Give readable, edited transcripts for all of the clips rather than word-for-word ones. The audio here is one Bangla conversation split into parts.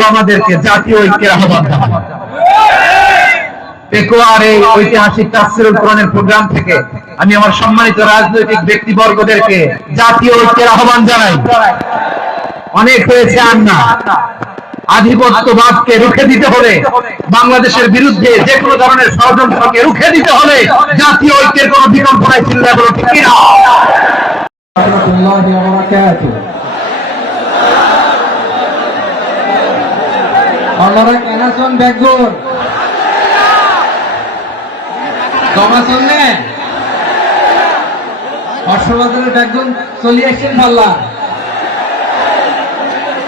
ওলামাদেরকে জাতীয় ঐক্যের আহ্বান জানাই। পেকুয়ার এই ঐতিহাসিক তাফসীরুল কোরআনের প্রোগ্রাম থেকে আমি আমার সম্মানিত রাজনৈতিক ব্যক্তিবর্গদেরকে জাতীয় ঐক্যের আহ্বান জানাই। অনেক হয়েছে আর না, আধিপত্যবাদকে রুখে দিতে হলে, বাংলাদেশের বিরুদ্ধে যে কোনো ধরনের ষড়যন্ত্রকে রুখে দিতে হলে জাতীয় ঐক্যের কোনো বিকল্প নাই। চিল্লা বলো ঠিক কিনা? আপনারা কেন আছেন ব্যাগগুন কমাছেন না? হর্ষবাজারের ব্যাগগুন চলে আসছেন পাল্লা।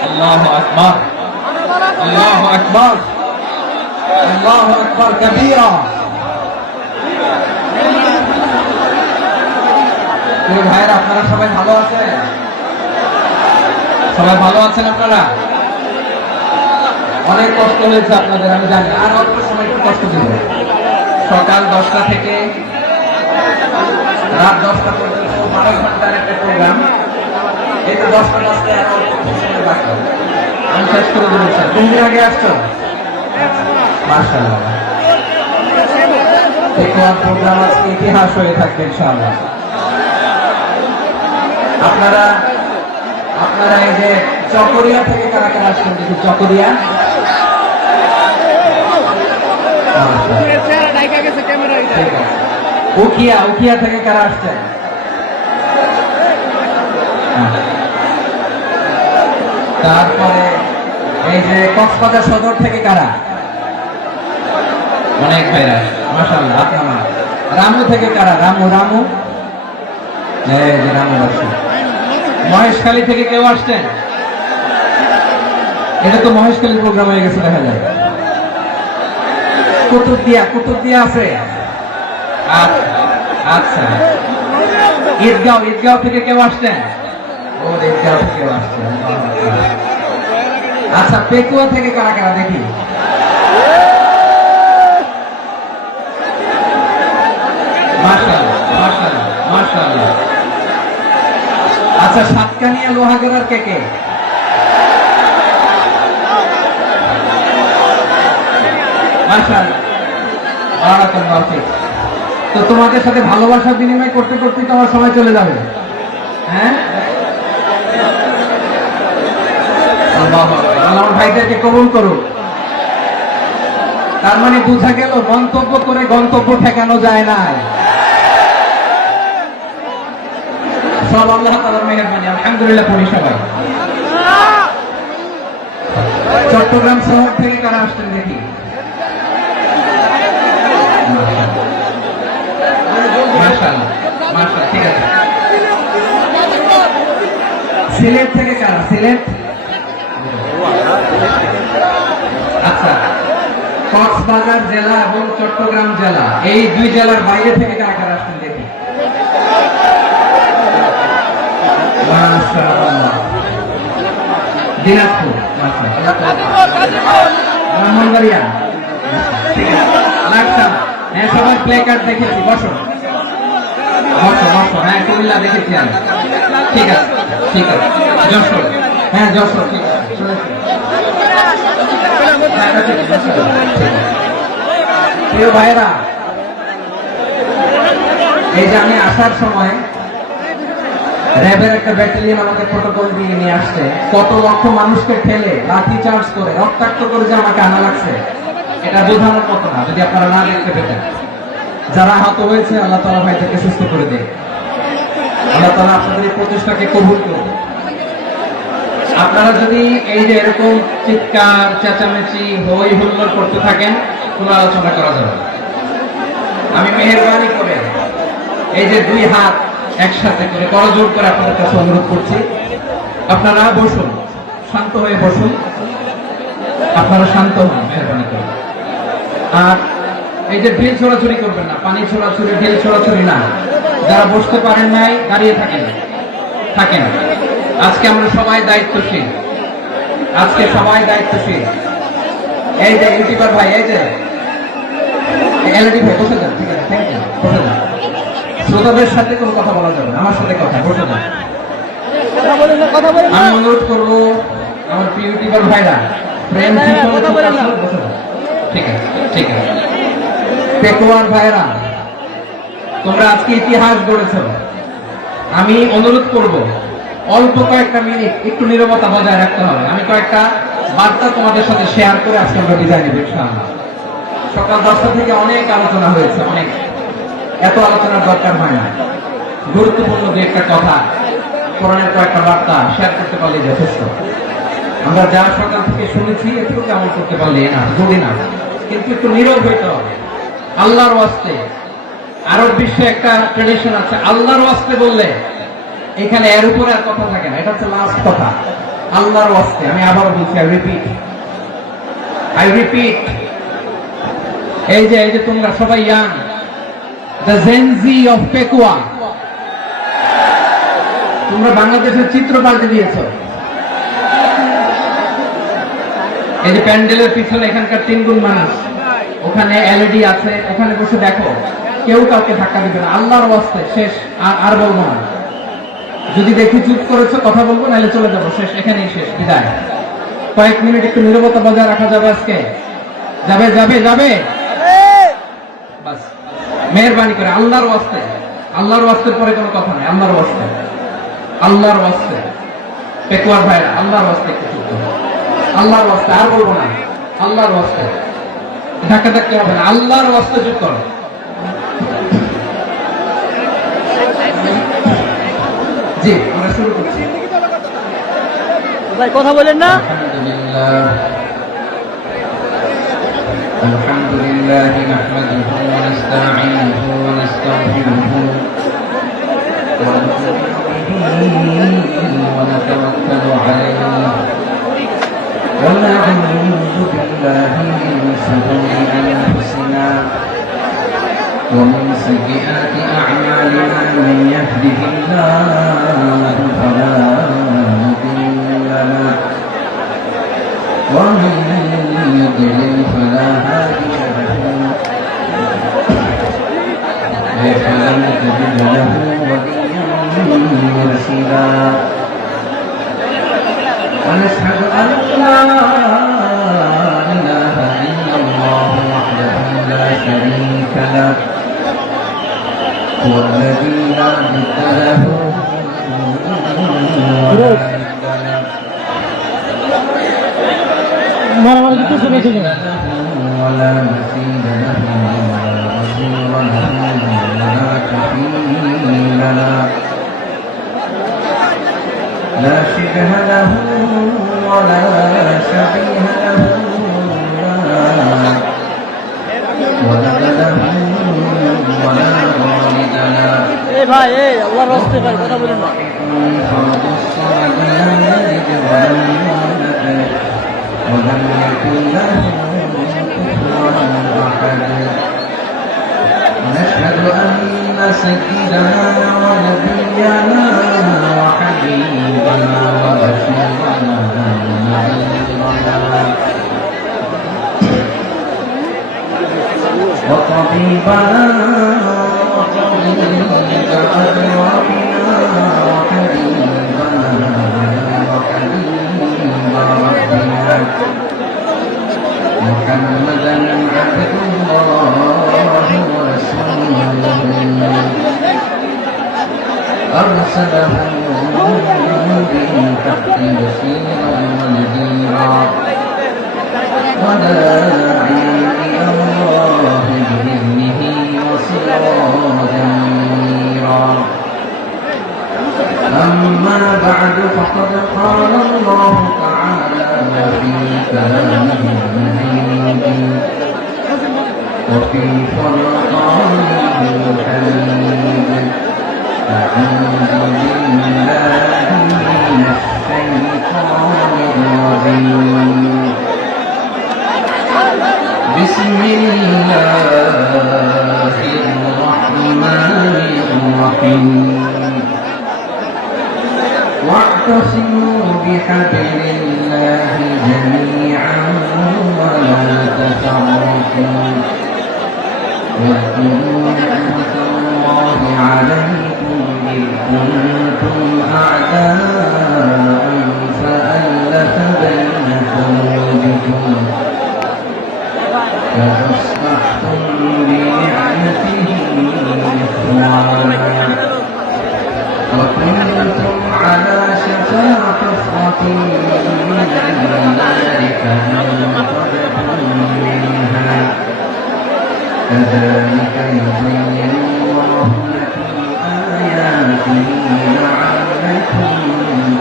আল্লাহু আকবার, আল্লাহু আকবার, আল্লাহু আকবার কবীরা। ভাইরা আপনারা সবাই ভালো আছেন? সবাই ভালো আছেন? আপনারা অনেক কষ্ট হয়েছে আপনাদের, আমি জানি। আর অল্প সময় একটু কষ্ট দিব। সকাল 10টা থেকে রাত 10টা পর্যন্ত 12 ঘন্টার একটা প্রোগ্রাম। এই তো 10টা বাজতে আর অল্প সময় বাকি, আমি শেষ করে দেবো। স্যার 2 দিন আগে আসছো? মাশাআল্লাহ, দেখুন প্রোগ্রাম আজকে ইতিহাস হয়ে থাকবে ইনশাআল্লাহ। আপনারা এই যে চকরিয়া থেকে কারা কারা আসছেন দেখি? চকরিয়া, উখিয়া থেকে কারা আসছেন? তারপরে এই যে কক্সবাজার সদর থেকে কারা? অনেক ভাইরা, মাশাআল্লাহ। আপনারা রামু থেকে কারা? রামু এই যে রামু আসছে। মহেশখালী থেকে কেউ আসছেন? এটা তো মহেশখালীর প্রোগ্রাম হয়ে গেছে দেখা যায়। কুতুবদিয়া আছে। আচ্ছা, ঈদগাঁও থেকে কেউ আসছেন? ও ঈদগাঁও থেকে কেউ আসছেন। আচ্ছা, পেকুয়া থেকে কারা কারা দেখি? মাশাআল্লাহ, মাশাআল্লাহ, মাশাআল্লাহ। আচ্ছা, সাতকানিয়া লোহাগড়ার কে? মাশাআল্লাহ, বারাকাল্লাহু ফিক। তো তোমাদের সাথে ভালোবাসা বিনিময় করতে করতে তো আমার সময় চলে যাবে। হ্যাঁ, আল্লাহু আকবার। আমার ভাইদেরকে কবুল করো। তার মানে বোঝা গেল মন্তব্য করে গন্তব্য ঠেকানো যায় না। সব আল্লাহ তাআলার মেহেরবানি। আলহামদুলিল্লাহ পড়ি সবাই। চট্টগ্রাম শহর থেকে কারা আসছেন দেখি? মাশাআল্লাহ, মাশাআল্লাহ, ঠিক আছে। সিলেট থেকে কারা? সিলেট, আচ্ছা। কক্সবাজার জেলা এবং চট্টগ্রাম জেলা, এই 2 জেলার বাইরে থেকে কারা কারা আসছেন দেখি? মাশাআল্লাহ। দিনাজপুর, মাশাআল্লাহ। ব্রাহ্মণবাড়িয়া, ঠিক আছে। লাকসাম, হ্যাঁ সবাই প্লে কার্ড দেখেছি। বসো। হ্যাঁ কুমিল্লা দেখেছি আমি, ঠিক আছে, ঠিক আছে। যশোর, হ্যাঁ যশোর, ঠিক আছে। প্রিয় ভাইরা, এই যে আমি আসার সময় র্যাবের একটা ব্যাটালিয়ন আমাকে প্রোটোকল দিয়ে নিয়ে আসছে। কত লক্ষ মানুষকে ঠেলে লাঠি চার্জ করে রক্তাক্ত করে যে আমাকে আনা লাগছে, এটা বোঝানোর মতো না যদি আপনারা না দেখতে পেতেন। যারা আহত হয়েছে আল্লাহ তাআলা ভাইদেরকে সুস্থ করে দেয়। আল্লাহ তাআলা আপনাদের এই প্রচেষ্টাকে কবুল করুন। আপনারা যদি এই যে এরকম চিৎকার চেঁচামেচি হই হুল্লোড় করতে থাকেন, কোনো আলোচনা করা যাবে না। আমি মেহেরবানি করে এই যে 2 হাত একসাথে করে করজোড় করে আপনাদের কাছে অনুরোধ করছি, আপনারা বসুন, শান্ত হয়ে বসুন। আপনারা শান্ত হন মেহেরবানি করে। আর এই যে ঢিল ছোড়াছুড়ি করবেন না, পানি ছোড়াছুড়ি, ঢিল ছোড়াছুড়ি না। যারা বসতে পারেন নাই দাঁড়িয়ে থাকেন। আজকে আমরা সবাই দায়িত্বশীল, এই যে ইউটিউবার ভাই, এই যে এলইডি ভাই, বসে যান, ঠিক আছে, থ্যাংক ইউ, বসে যান। শ্রোতাদের সাথে কোনো কথা বলা যাবে না, আমার সাথে কথা, বসে যান। আমি অনুরোধ করবো আমার প্রিয় ইউটিউবার ভাইরা, প্রেম শিক্ষক ঠিক আছে, ঠিক আছে। পেকুয়ার ভাইরা, তোমরা আজকে ইতিহাস গড়েছ। আমি অনুরোধ করব, অল্প কয়েকটা মিনিট একটু নীরবতা বজায় রাখতে হবে। আমি কয়েকটা বার্তা তোমাদের সাথে শেয়ার করে আজকে আমরা বিদায় নেব ইনশাআল্লাহ। সকাল 10টা থেকে অনেক আলোচনা হয়েছে, অনেক, এত আলোচনার দরকার হয় না। গুরুত্বপূর্ণ যে একটা কথা, কোরআনের কয়েকটা বার্তা শেয়ার করতে পারলে যথেষ্ট। আমরা যা সকাল থেকে শুনেছি একটু কেমন করতে পারলে না, যদি না, কিন্তু একটু নীরব হইতে হবে। আল্লাহর ওয়াস্তে, আরব বিশ্বে একটা ট্রেডিশন আছে, আল্লাহর ওয়াস্তে বললে এখানে এর উপরে আর কথা থাকে না। এটা হচ্ছে লাস্ট কথা, আল্লাহর ওয়াস্তে। আমি আবার বলছি, আই রিপিট, এই যে তোমরা সবাই young, the Gen Z of Pekua, তোমরা বাংলাদেশের চিত্র পাল্টে দিয়েছ। এই যে প্যান্ডেলের পিছনে এখানকার 3 গুণ মানুষ, ওখানে এলইডি আছে, ওখানে বসে দেখো, কেউ কাউকে ধাক্কা দিবে না। আল্লাহর ওয়াস্তে, শেষ, আর বলবো না। যদি দেখি চুপ করেছো, কথা বলবো, নাহলে চলে যাবো, শেষ, এখানেই শেষ, বিদায়। কয়েক মিনিট একটু নীরবতা বজায় রাখা যাবে আজকে? যাবে যাবে যাবে, বাস মেহেরবানি করে আল্লাহর ওয়াস্তে। আল্লাহর ওয়াস্তের পরে কোনো কথা নাই, আল্লাহর ওয়াস্তে, আল্লাহর ওয়াস্তে। পেকুয়ার ভাইরা, আল্লাহর ওয়াস্তে একটু চুপ করো, আল্লাহর ওয়াস্তে, আর বলবো না, আল্লাহর ওয়াস্তে। ধাক্কা ধাক্কি হবে না, আল্লাহর ওয়াস্তে চুপ করো। জি, আমরা শুরু করছি। ভাই কথা বলেন না। আলহামদুলিল্লাহ নাহমাদুহু ওয়া নাস্তাঈনুহু ওয়া নাস্তাগফিরুহু ওয়া নু'মিनु বিহি ওয়া নাতাওয়াক্কালু আলাইহি ওয়া না'উযু বিল্লাহি মিন শুরুরি আনফুসিনা ওয়া মিন সাইয়্যাতি আ'মালিনা মান ইয়াহদিহিল্লাহু ফালা মুদিল্লা লাহু ومن يضلل فلا هادي له فلن تجد له وليا مرشدا ونشهد ان لا اله الا الله وحده لا شريك له هو الذي لا ند له মারামারি কিছু শুনে থেকে ولا مثيل له ولا رسول له ولا كفيل له لا شبه له ولا شبيه له ولا ولد له ولا والد له এই ভাই, এই আল্লাহর রাস্তে ভাই কথা বলেন না। فرد الصمد لم يلد ولم يولد ولم يكن له كفوا احد ونشهد ان سيدنا ونبينا وحبيبنا وبشيرنا ونذيرنا وطبيبنا وطبيب ارواحنا وحبيبنا وحبيب ربنا محمدا عبد الله ورسوله أرسله بالحق بشيرا ونذيرا وداعيا إلى الله بإذنه وسراجا منيرا أما بعد فقد قال الله تعالى في كلامه المجيد وفي فرقانه الحميد أعوذ بالله من الشيطان الرجيم بسم الله الرحمن الرحيم واعتصموا بحبل الله جميعا ولا تفرقوا فأصبحتم بنعمته إخوانا وكنتم على شفا حفرة من النار فأنقذكم منها كذلك يبين الله لكم آياته لعلكم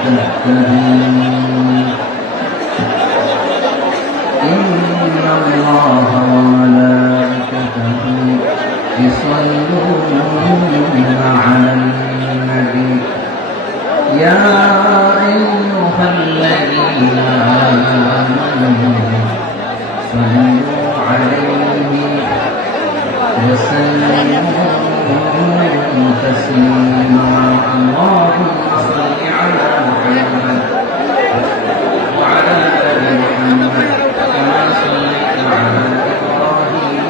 تهتدون إن الله وملائكته يصلون على النبي يا أيها الذين آمنوا صلوا عليه وسلموا تسليما اللهم صل على محمد وعلى آل محمد كما صليت على إبراهيم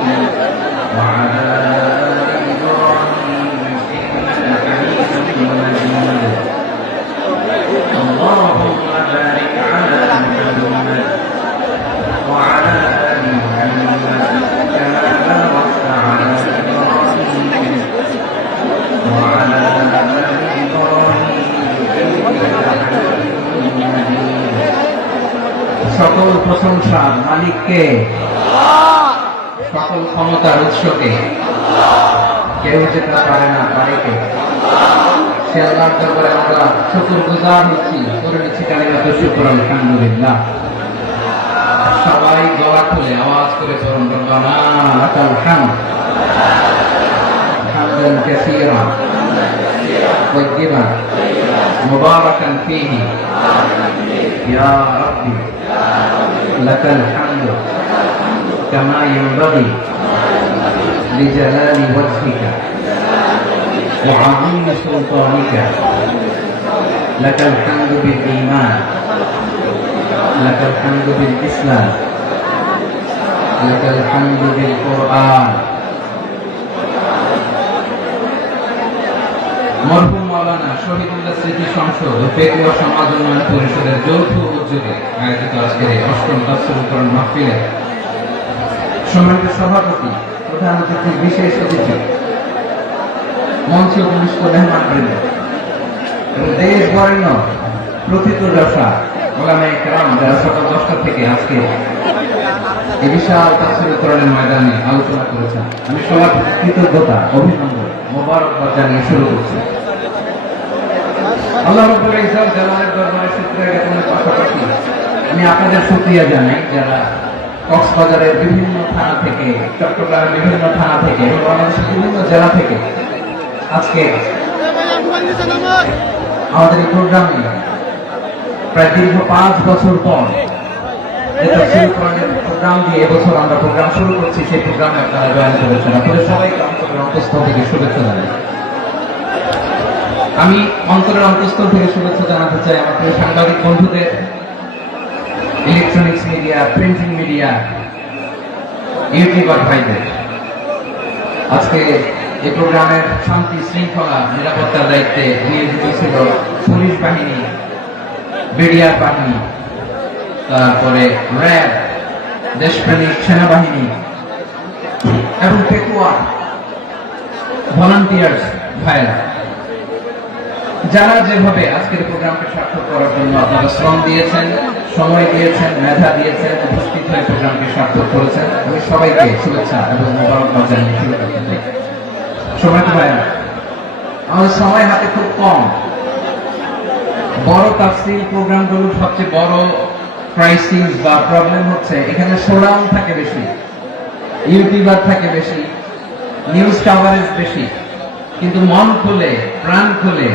وعلى آل إبراهيم إنك حميد مجيد اللهم بارك على محمد وعلى آل محمد كما باركت على إبراهيم وعلى آل إبراهيم إنك حميد مجيد সকল প্রশংসা মালিককে সকল ক্ষমতার উৎসকে কেউ যেতে পারে না পারে কে সে আল্লাহর দরবারে আমরা শুকরগুজার হচ্ছি করে নিচ্ছি কালিমাত শুকর আলহামদুলিল্লাহ সবাই গলা খুলে আওয়াজ করে পড়ুন রব্বানা লাকাল হামদ হামদান কাসীরা طيبا مباركا فيه يا ربي لك الحمد كما ينبغي لجلال وجهك وعظيم سلطانك لك الحمد بالإيمان لك الحمد بالإسلام لك الحمد بالقرآن মরহুম মাওলানা শহীদুল্লাহ স্মৃতি সংসদ ও পেকুয়া সমাজ উন্নয়ন পরিষদের যৌথ উদ্যোগে আয়োজিত আজকের অষ্টম তাফসীরুল কোরআন মাহফিলে সম্মানিত সভাপতি প্রধান অতিথি বিশেষ অতিথি মঞ্চে উপবিষ্ট মেহমানবৃন্দ এবং দেশ বরেণ্য প্রথিতযশা ওলামায়ে কেরাম যারা সকাল 10টা থেকে আজকে এই বিশাল তাফসীরুল কোরআনের ময়দানে আলোচনা করেছেন আমি সবার প্রতি কৃতজ্ঞতা অভিনন্দন মোবারকবাদ জানিয়ে শুরু করছি আল্লাহ রাব্বুল ইজ্জত জালালের দরবারে শুকরিয়া জ্ঞাপনের পাশাপাশি আমি আপনাদের শুকরিয়া জানাই যারা কক্সবাজারের বিভিন্ন থানা থেকে চট্টগ্রামের বিভিন্ন থানা থেকে এবং বাংলাদেশের বিভিন্ন জেলা থেকে আজকে আমাদের এই প্রোগ্রামে প্রায় দীর্ঘ 5 বছর পর যে তাফসীরুল কোরআনের প্রোগ্রাম দিয়ে এবছর আমরা প্রোগ্রাম শুরু করছি সেই প্রোগ্রামে আপনারা জয়েন করেছেন আপনাদের সবাইকে অন্তরের অন্তঃস্থল থেকে শুভেচ্ছা জানাই আমি অন্তরের অন্তঃস্থল থেকে শুভেচ্ছা জানাতে চাই আমার প্রিয় সাংবাদিক বন্ধুদের electronics media printing media YouTuber ভাইদের আজকে এই প্রোগ্রামের শান্তি শৃঙ্খলা নিরাপত্তার দায়িত্বে নিয়োজিত ছিল পুলিশ বাহিনী বিডিআর বাহিনী তারপরে র্যাব দেশপ্রেমিক সেনাবাহিনী এবং পেকুয়া ভলান্টিয়ার্স ভাইরা যারা যেভাবে আজকের প্রোগ্রামকে সার্থক করার জন্য আপনারা শ্রম দিয়েছেন সময় দিয়েছেন মেধা দিয়েছেন উপস্থিত হয়ে প্রোগ্রামকে সার্থক করেছেন আমি সবাইকে শুভেচ্ছা এবং মোবারকবাদ জানিয়ে শুরু করতে চাই সময় তো ভাইরা আমাদের সময় হাতে খুব কম বড় তাফসীর প্রোগ্রামগুলোর সবচেয়ে বড় ক্রাইসিস বা প্রবলেম হচ্ছে এখানে শোডাউন থাকে বেশি ইউটিউবার থাকে বেশি নিউজ কভারেজ বেশি কিন্তু মন খুলে প্রাণ খুলে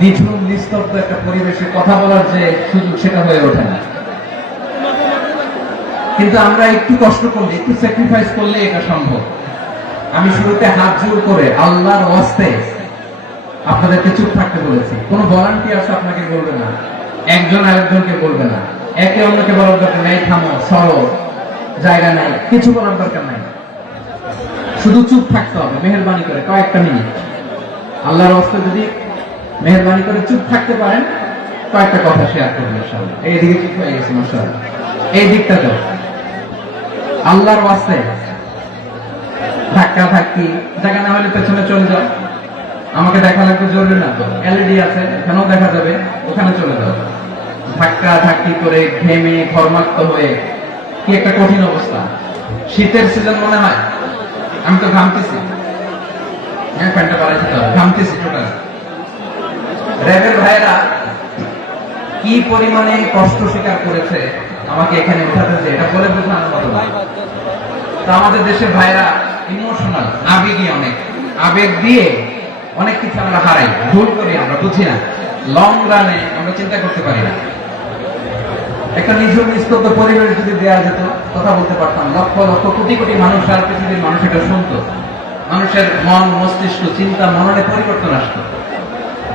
নিঝুম নিস্তব্ধ একটা পরিবেশে কথা বলার যে সুযোগ সেটা হয়ে ওঠে না কিন্তু আমরা একটু কষ্ট করলে একটু স্যাক্রিফাইস করলে এটা সম্ভব আমি শুরুতে হাত জোর করে আল্লাহর ওয়াস্তে আপনাদেরকে চুপ থাকতে বলেছি কোনো ভলান্টিয়ার্স আপনাকে বলবে না একজন আরেকজনকে বলবে না একে অন্যকে বলার দরকার নাই থামো সরো জায়গা নাই কিছু করার দরকার নাই শুধু চুপ থাকতে হবে মেহেরবানি করে কয়েকটা মিনিট আল্লাহর ওয়াস্তে যদি মেহেরবানি করে চুপ থাকতে পারেন কয়েকটা কথা শেয়ার করবেন ইনশাআল্লাহ। এই দিকে ঠিক হয়ে গেছে মাশাআল্লাহ এই দিকটা তো আল্লাহর ওয়াস্তে ধাক্কা ধাক্কি জায়গা না হলে পেছনে চলে যাও। আমাকে দেখা লাগবে জরুরি না তো, এলইডি আছে, এখানেও দেখা যাবে, ওখানে চলে যাও। ধাক্কা ধাক্কি করে ঘেমে ঘর্মাক্ত হয়ে কি একটা কঠিন অবস্থা। শীতের সিজন মনে হয়, আমি তো ঘামতেছি, প্যান্টটা পালাইতে হবে, ঘামতেছি টোটাল। র্যাবের ভাইরা কি পরিমাণে কষ্ট স্বীকার করেছে আমাকে এখানে উঠাতে, যে এটা বলে বোঝানোর মতো না। তা আমাদের দেশের ভাইরা ইমোশনাল, আবেগী, অনেক আবেগ দিয়ে অনেক কিছু আমরা হারাই, ভুল করি, আমরা বুঝি না, লং রানে আমরা চিন্তা করতে পারি না। একটা নিঝুম নিস্তব্ধ পরিবেশ যদি দেওয়া যেত, কথা বলতে পারতাম, লক্ষ লক্ষ কোটি কোটি মানুষ আর পৃথিবীর মানুষ এটা শুনতো, মানুষের মন মস্তিষ্ক চিন্তা মননে পরিবর্তন আসতো।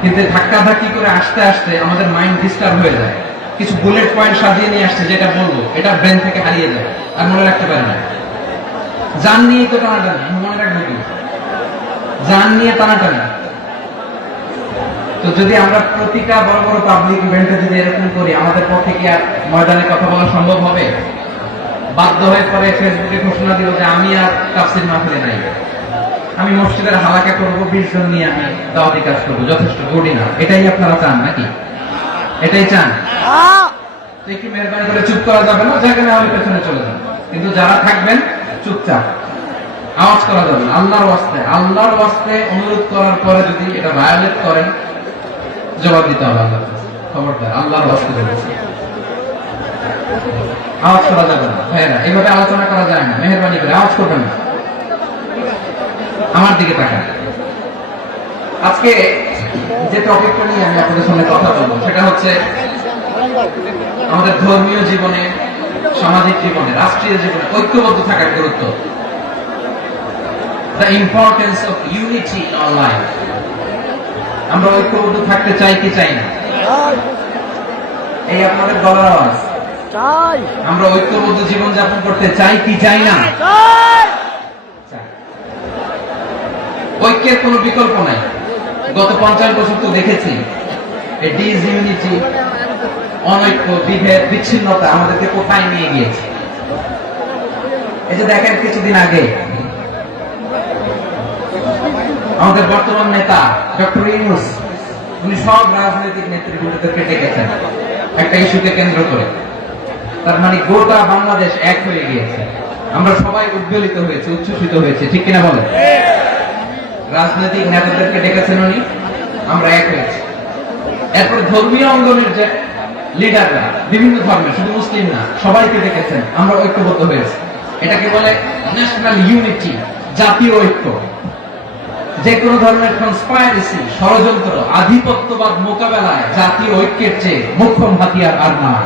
কিন্তু ধাক্কা ধাক্কি করে আসতে আসতে আমাদের মাইন্ড ডিস্টার্ব হয়ে যায়। কিছু বুলেট পয়েন্ট সাজিয়ে নিয়ে আসছে, যেটা বলবো এটা ব্রেন থেকে হারিয়ে যায়, আর মনে রাখতে পারে না। জান নিয়ে তো টানাটানি, আমি মনে রাখবো কি, জান নিয়ে টানাটানি। তো যদি আমরা প্রতিটা বড় বড় পাবলিক ইভেন্টে যদি এরকম করি, আমাদের পক্ষে কি আর ময়দানে কথা বলা সম্ভব হবে? বাধ্য হয়ে পরে ফেসবুকে ঘোষণা দিব যে আমি আর তাফসীর মাহফিলে নাই, আমি মসজিদের হালাকা করবো, 20 জন নিয়ে আমি দাওয়াতি কাজ করবো, যথেষ্ট করি না। এটাই আপনারা চান নাকি? এটাই চান? তো একটু মেহরবানি করে চুপ করা যাবে না, জায়গা না হলে পেছনে চলে যান। কিন্তু যারা থাকবেন চুপচাপ, আওয়াজ করা যাবে না। আল্লাহর ওয়াস্তে, আল্লাহর ওয়াস্তে অনুরোধ করার পরে যদি এটা ভায়োলেট করেন, জবাব দিতে হবে আল্লাহর কাছে। খবরদার, আল্লাহর ওয়াস্তে বলছি, আওয়াজ করা যাবে না। ভাইয়েরা, এভাবে আলোচনা করা যায় না, মেহরবানি করে আওয়াজ করবেন না। আমার দিকে তাকান। আজকে যে টপিকটা নিয়ে আমি আপনাদের সামনে কথা বলবো, সেটা হচ্ছে আমাদের ধর্মীয় জীবনে, সামাজিক জীবনে, রাষ্ট্রীয় জীবনে ঐক্যবদ্ধ থাকার গুরুত্ব। The importance of unity in our life. আমরা ঐক্যবদ্ধ থাকতে চাই কি চাই না? এই আপনাদের গলার আওয়াজ। চাই। আমরা ঐক্যবদ্ধ জীবন যাপন করতে চাই কি চাই না? চাই। ঐক্যের কোনো বিকল্প নাই। গত 50 বছর তো দেখেছি এই ডিসইউনিটি, অনৈক্য, বিভেদ, বিচ্ছিন্নতা আমাদেরকে কোথায় নিয়ে গিয়েছে। এই যে দেখেন, কিছুদিন আগে আমাদের বর্তমান নেতা ডক্টর ইউনূস, উনি সব রাজনৈতিক নেতৃবৃন্দদেরকে ডেকেছেন একটা ইস্যুকে কেন্দ্র করে। তার মানে গোটা বাংলাদেশ এক হয়ে গিয়েছে। আমরা সবাই উদ্বেলিত হয়েছে, উচ্ছ্বসিত হয়েছে, ঠিক কিনা বলেন? রাজনৈতিক নেতাদেরকে ডেকেছেন উনি, আমরা এক হয়েছি। এরপর ধর্মীয় অঙ্গনের যে লিডাররা, বিভিন্ন ধর্মের, শুধু মুসলিম না, সবাইকে ডেকেছেন, আমরা ঐক্যবদ্ধ হয়েছি। এটাকে বলে ন্যাশনাল ইউনিটি, জাতীয় ঐক্য। যে কোনো ধরনের কনস্পাইরেসি, ষড়যন্ত্র, আধিপত্যবাদ মোকাবেলায় জাতীয় ঐক্যের চেয়ে মুখ্য হাতিয়ার আর নাই।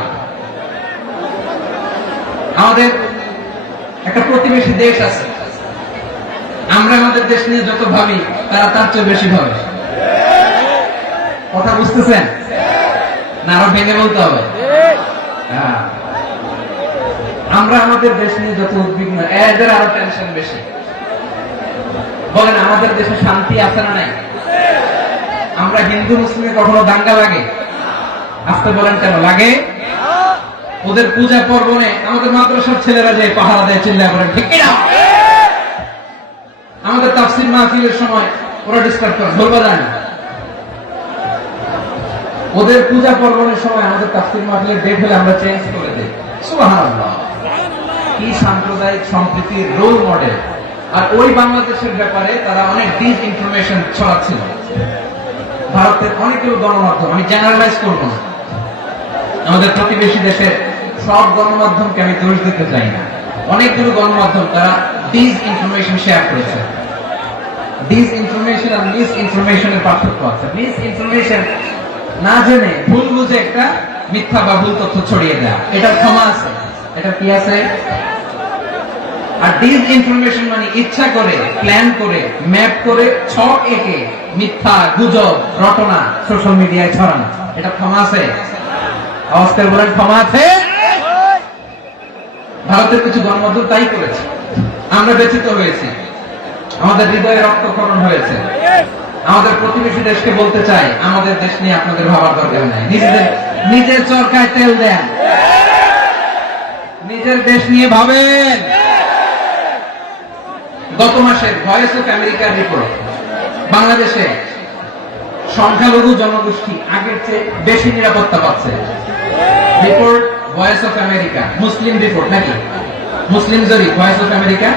আমাদের একটা প্রতিবেশী দেশ আছে, আমরা আমাদের দেশ নিয়ে যত ভাবি, তারা তার চেয়ে বেশি ভাবে। কথা বুঝতেছেন না? আরো ভেঙে বলতে হবে। হ্যাঁ, আমরা আমাদের দেশ নিয়ে যত উদ্বিগ্ন, এদের আরো টেনশন বেশি। বলেন, আমাদের দেশে শান্তি আছে না নাই? আমরা হিন্দু মুসলিমে কখনো দাঙ্গা লাগে? আসতে বলেন, কেন লাগে? ওদের পূজা পর্বণে আমাদের মাদ্রাসার ছেলেরা যে পাহারা দেয়, চিল্লায় বলেন ঠিক কিনা? আমাদের তাফসীর মাহফিলের সময় ওরা ডিস্টার্ব করে, ঢোল বাজায় না। ওদের পূজা পর্বণের সময় আমাদের তাফসীর মাহফিলের ডেট হলে আমরা চেঞ্জ করে দেই। সুবহানাল্লাহ, কি সাম্প্রদায়িক সম্প্রীতির রোল মডেল। আর ওই বাংলাদেশের ব্যাপারে তারা অনেক ডিসইনফরমেশন ছড়াচ্ছিল। ভারতের অনেকগুলো গণমাধ্যম, আমি জেনারেলাইজ করবো না, আমাদের প্রতিবেশী দেশের সব গণমাধ্যমকে আমি দোষ দিতে চাই না, অনেকগুলো গণমাধ্যম তারা ডিসইনফরমেশন শেয়ার করেছে। ডিসইনফরমেশন আর মিসইনফরমেশনের পার্থক্য আছে। মিসইনফরমেশন না জেনে ভুল বুঝে একটা মিথ্যা বা ভুল তথ্য ছড়িয়ে দেয়া, এটার ক্ষমা আছে, এটা কি আছে। আর ডিসইনফরমেশন মানে ইচ্ছা করে, প্ল্যান করে, ম্যাপ করে, ছক এঁকে মিথ্যা, গুজব, রটনা সোশ্যাল মিডিয়ায় ছড়ানো, এটা ক্ষমা আছে? আওয়াজ করে বলেন, ক্ষমা আছে? ভারতের কিছু গণমাধ্যম তাই করেছে, আমরা ব্যথিত হয়েছি, আমাদের হৃদয়ে রক্তক্ষরণ হয়েছে। আমাদের প্রতিবেশী দেশকে বলতে চাই, আমাদের দেশ নিয়ে আপনাদের ভাবার দরকার নাই, নিজের চরকায় তেল দেন, নিজের দেশ নিয়ে ভাবেন। গত মাসের ভয়েস অফ আমেরিকার রিপোর্ট, বাংলাদেশে সংখ্যালঘু জনগোষ্ঠী আগের চেয়ে বেশি নিরাপত্তা পাচ্ছে। Report voice of America, Muslim report নাকি মুসলিম জরিপ, ভয়েস অফ আমেরিকা।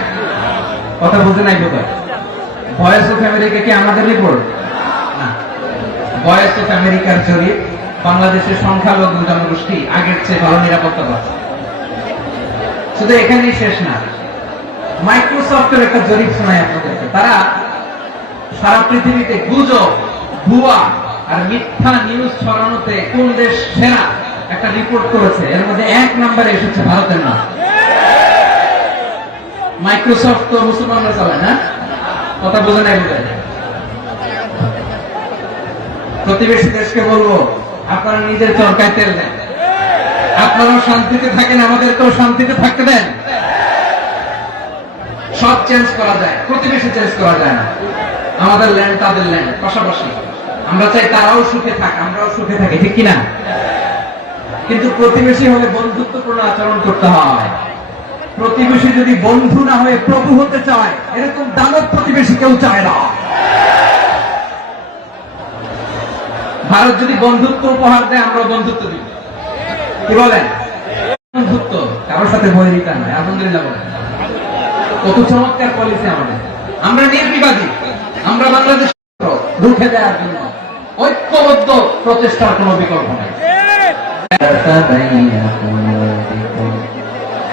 কথা বুঝে নাই বোধ হয়। ভয়েস অফ আমেরিকা কি আমাদের রিপোর্ট না, ভয়েস অফ আমেরিকার জরিপ, বাংলাদেশের সংখ্যালঘু জনগোষ্ঠী আগের চেয়ে ভালো নিরাপত্তা পাচ্ছে। শুধু এখানেই শেষ না, মাইক্রোসফটের একটা জরিপ শোনায় আপনাদেরকে। তারা সারা পৃথিবীতে গুজব, ভুয়া আর মিথ্যা নিউজ ছড়ানোতে কোন দেশ সেরা একটা রিপোর্ট করেছে। এর মধ্যে 1 নম্বরে এসেছে ভারতের নাম। মাইক্রোসফট তো মুসলমানরা চালায় না, কথা বোঝা নাই বোধ হয়। প্রতিবেশী দেশকে বলবো, আপনারা নিজের চরকায় তেল দেন, আপনারাও শান্তিতে থাকেন, আমাদেরকেও শান্তিতে থাকতে দেন। সব চেঞ্জ করা যায়, প্রতিবেশী চেঞ্জ করা যায় না। আমাদের ল্যান্ড তাদের ল্যান্ড, পাশাপাশি। আমরা চাই তারাও সুখে থাক, আমরাও সুখে থাকি, ঠিক কিনা? কিন্তু প্রতিবেশী হলে বন্ধুত্বপূর্ণ আচরণ করতে হয়। প্রতিবেশী যদি বন্ধু না হয়ে প্রভু হতে চায়, এরকম দানব প্রতিবেশী কেউ চায় না। ভারত যদি বন্ধুত্ব উপহার দেয়, আমরা বন্ধুত্ব দিব। কি বলেন? বন্ধুত্ব কারোর সাথে বৈরিতা নয়। আলহামদুলিল্লাহ বলেন। কত চমৎকার পলিসি আমাদের। আমরা নির্বিবাদী, আমরা বাংলাদেশ রুখে দেওয়ার জন্য ঐক্যবদ্ধ প্রচেষ্টার কোন বিকল্প নেই।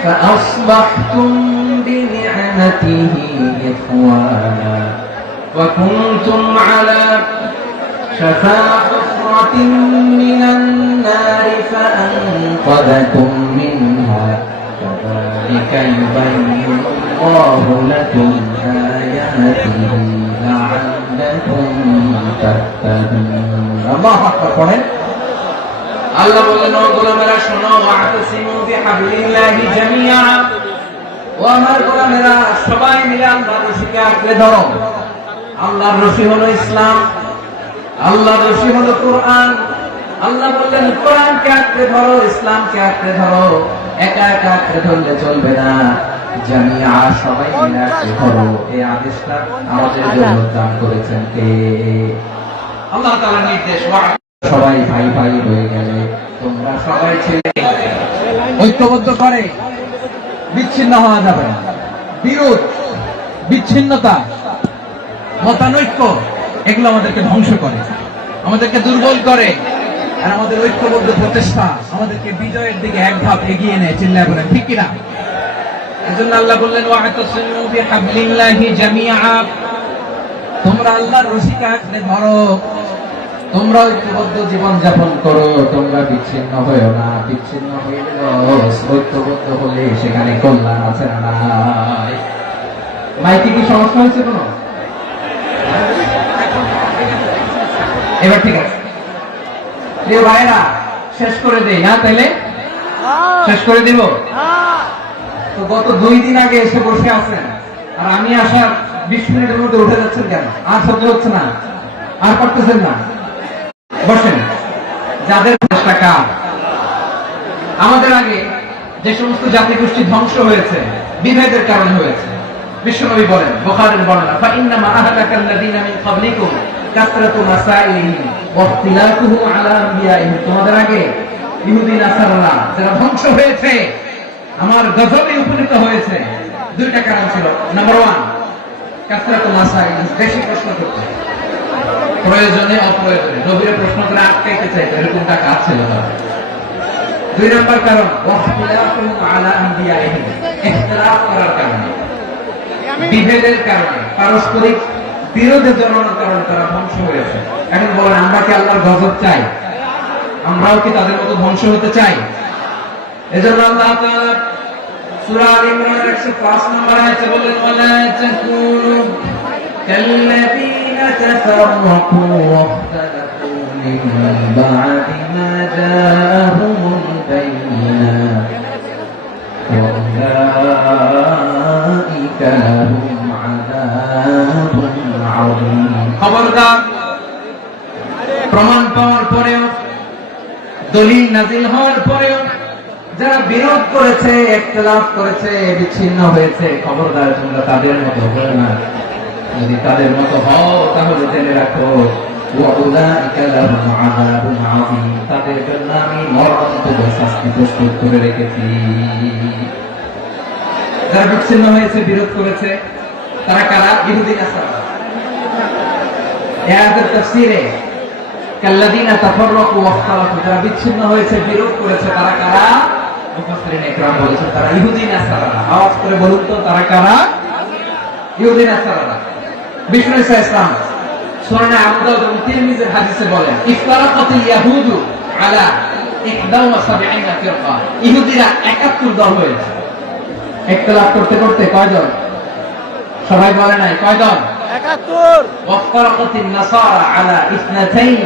فأصبحتم بنعمته إخوانا وكنتم على شفا حفرة من النار فأنقذكم منها كذلك يبين الله لكم آياته لعلكم تهتدون الله أكبر আল্লাহ বললেন, ও গোলামেরা শোনো, ওয়াতাসিমু বিহাবলিল্লাহি জামিআ, ও আমার গোলামেরা সবাই মিলে আল্লাহর রশিকে আঁকড়ে ধরো। আল্লাহর রশি হলো ইসলাম, আল্লাহর রশি হলো কোরআন। আল্লাহ বললেন কোরআনকে আঁকড়ে ধরো, ইসলামকে আঁকড়ে ধরো। একা একা আঁকড়ে ধরলে চলবে না, জামিআ সবাই মিলে আঁকড়ে ধরো। এই আদেশটা আমাদের জন্য দান করেছেন কে? আল্লাহ তাআলার নির্দেশ। সবাই ভাই ভাই হয়ে গেলে তোমরা সবাই ছেলে ঐক্যবদ্ধ করে বিচ্ছিন্ন হওয়া যাবে না। বিরোধ, বিচ্ছিন্নতা, মতানৈক্য এগুলো আমাদেরকে ধ্বংস করে, আমাদেরকে দুর্বল করে। আর আমাদের ঐক্যবদ্ধ প্রচেষ্টা আমাদেরকে বিজয়ের দিকে এক ধাপ এগিয়ে নেয়। চিল্লায় বলেন ঠিক কিনা? এজন্য আল্লাহ বললেন, ওয়াতাসিমু বিহাবলিল্লাহি জামিআ, তোমরা আল্লাহর রশিকে আঁকড়ে ধরো, তোমরা ঐক্যবদ্ধ জীবন যাপন করো, তোমরা বিচ্ছিন্ন হয়েও না। বিচ্ছিন্ন হয়ে ঐক্যবদ্ধ হলে সেখানে কল্যাণ আছে না নাই? মাইকে কি সমস্যা হয়েছে কোনো? এবার ঠিক আছে প্রিয় ভাইরা, শেষ করে দেই না? তাইলে শেষ করে দিব। তো গত 2 দিন আগে এসে বসে আছেন, আর আমি আসার 20 মিনিটের মধ্যে উঠে যাচ্ছেন কেন? আর সহ্য হচ্ছে না, আর পারতেছেন না? বসেন। যাদের টাকা আমাদের আগে যে সমস্ত জাতিগোষ্ঠী ধ্বংস হয়েছে বিভেদের কারণে হয়েছে, বিশ্বনবী বলেন বুখারীর বর্ণনা, ফাইন্নামা আহলাকাল্লাযীনা মিন ক্বাবলিকুম কাসরাতু মাসাইলিহিম ওয়া ইখতিলাফুহুম আলা আনবিয়াইহিম, তোমাদের আগে ইহুদি নাসারারা যারা ধ্বংস হয়েছে, আমার গজবে উপনীত হয়েছে। 2টা কারণ ছিল। নাম্বার 1, কাসরাতু মাসাইলিহিম, বেশি প্রশ্ন করতে, প্রয়োজনে অপ্রয়োজনে নবীর প্রশ্ন করে আটকাইতে চাইতো, এরকম টাকা আছে তারা। 2 নম্বর কারণ, ওয়াখতিলাফুহুম আলা আনবিয়াইহিম, ইখতিলাফ করার কারণে, বিভেদের কারণে, পারস্পরিক বিরোধে জড়ানোর কারণে তারা ধ্বংস হয়েছে। এখন বলেন, আমরা কি আল্লাহর গজব চাই? আমরাও কি তাদের মতো ধ্বংস হতে চাই? এজন্য আল্লাহ তাআলা সূরা আল ইমরানের 105 নম্বর আয়াতে বলেন, ওয়ালা তাকুনু কাল্লাযীনা তাফাররাকু ওয়াখতালাফু মিন বা'দি মা জাআহুমুল বায়িনাত ওয়া উলাইকা লাহুম আযাবুন আযীম। খবরদার, প্রমাণ পাওয়ার পরেও, দলিল নাযিল হওয়ার পরেও যারা বিরোধ করেছে, ইখতিলাফ করেছে, বিচ্ছিন্ন হয়েছে, খবরদার তোমরা তাদের মতো হও না। যদি তাদের মতো হও তাহলে জেনে রাখো ওয়াউলাইকা লাহুম আযাবুন আযীম, তাদের জন্য আমি মরণান্তক শাস্তি প্রস্তুত করে রেখেছি। যারা বিচ্ছিন্ন হয়েছে, বিরোধ করেছে, তারা কারা? ইহুদি নাসারা। এই আয়াতের তাফসীরে কাল্লাযীনা তাফাররাকু ওয়াখতালাফু, যারা বিচ্ছিন্ন হয়েছে, বিরোধ করেছে, তারা কারা? মুফাসসিরিন ইকরাম বলেছেন তারা ইহুদি নাসারা। আওয়াজ করে বলুন তো তারা কারা? ইহুদি নাসারা। বিষ্ণু ঈসা ইসলাম সূরা আবু দাউদ এবং তিরমিজির হাদিসে বলেন ইফতারাকাতিল ইয়াহুদু আলা 71 ফিরকা, ইহুদিরা 71 দল হয়েছে। ইখতিলাফ করতে করতে কয়জন? সবাই বলে নাই কয়জন? 71। ওয়াফতারাকাতিন নাসারা আলা 72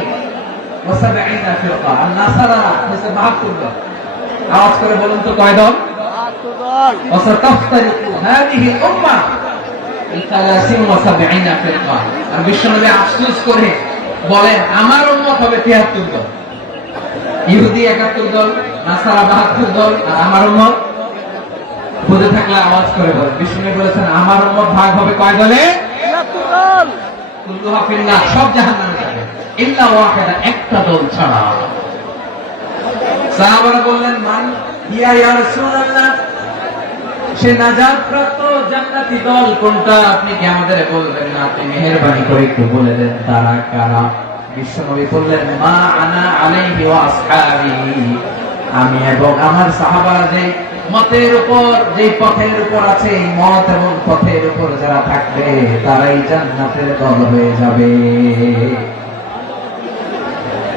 ফিরকা, আর নাসারা হচ্ছে 72 দল। আওয়াজ করে বলুন তো কয় দল? 72 দল। ওয়াসাতাফতারিকু হাদিহি উম্মাহ 73 ফিরকা, আর বিশ্বনবী আফসোস করে বলেন আমার উম্মত হবে 73 দল। ইহুদি 71 দল, নাসারা 72 দল, আর আমার উম্মত বুঝে থাকলে আওয়াজ করে বল। বিশ্বনবী বলেছেন আমার উম্মত ভাগ হবে কয় দলে? 73 দল। কুল্লুহা ফিন্নার, সব জাহান্নামে যাবে ইল্লা ওয়াহিদা, একটা দল ছাড়া। সাহাবারা বললেন মান হিয়া ইয়া রাসূলুল্লাহ, সে নাজাত প্রাপ্ত জান্নাতি দল কোনটা? আপনি কি আমাদের বলবেন না? আপনি মেহেরবানি করে একটু বলে দেন তারা কারা। বিশ্বনবী বললেন মা আনা আলাইহি ওয়া আসহাবি, আমি এবং আমার সাহাবারা যে মতের উপর, যে পথের উপর আছে, এই মত এবং পথের উপর যারা থাকবে তারাই জান্নাতের দল হয়ে যাবে।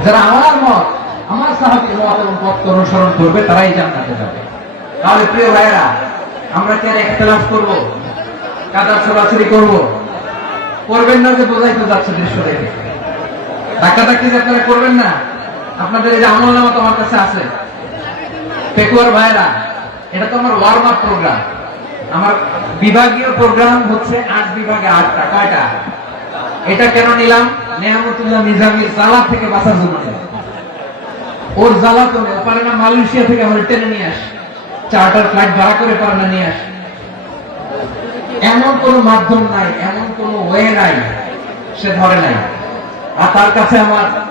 যারা আমার মত, আমার সাহাবীর মত এবং পথ অনুসরণ করবে তারাই জান্নাতে যাবে। তাহলে প্রিয় ভাইরা, আমরা কি আর ইখতিলাফ করব? কাদা ছোড়াছুড়ি করব? করবেন না যে বোঝাই তো যাচ্ছে দৃশ্য দেখে। ধাক্কাধাক্কি আপনারা করবেন না। আপনাদের এই যে আমলনামা তো আমার কাছে আছে। পেকুয়ার ভাইরা, এটা তো আমার ওয়ার্ম আপ প্রোগ্রাম। আমার বিভাগীয় প্রোগ্রাম হচ্ছে 8 বিভাগে 8টা। কয়টা? এটা কেন নিলাম? নেয়ামতুল্লাহ নিজামীর জ্বালা থেকে বাঁচার জন্য। ওর জ্বালা তো পারে না মালয়েশিয়া থেকে আমরা টেনে নিয়ে আসি, চার্টার ফ্লাইট ভাড়া করে পারে না নিয়ে আসি। এমন কোন মাধ্যম নাই, এমন কোন ওয়ে নাই সে ধরে নাই। আর তার কাছে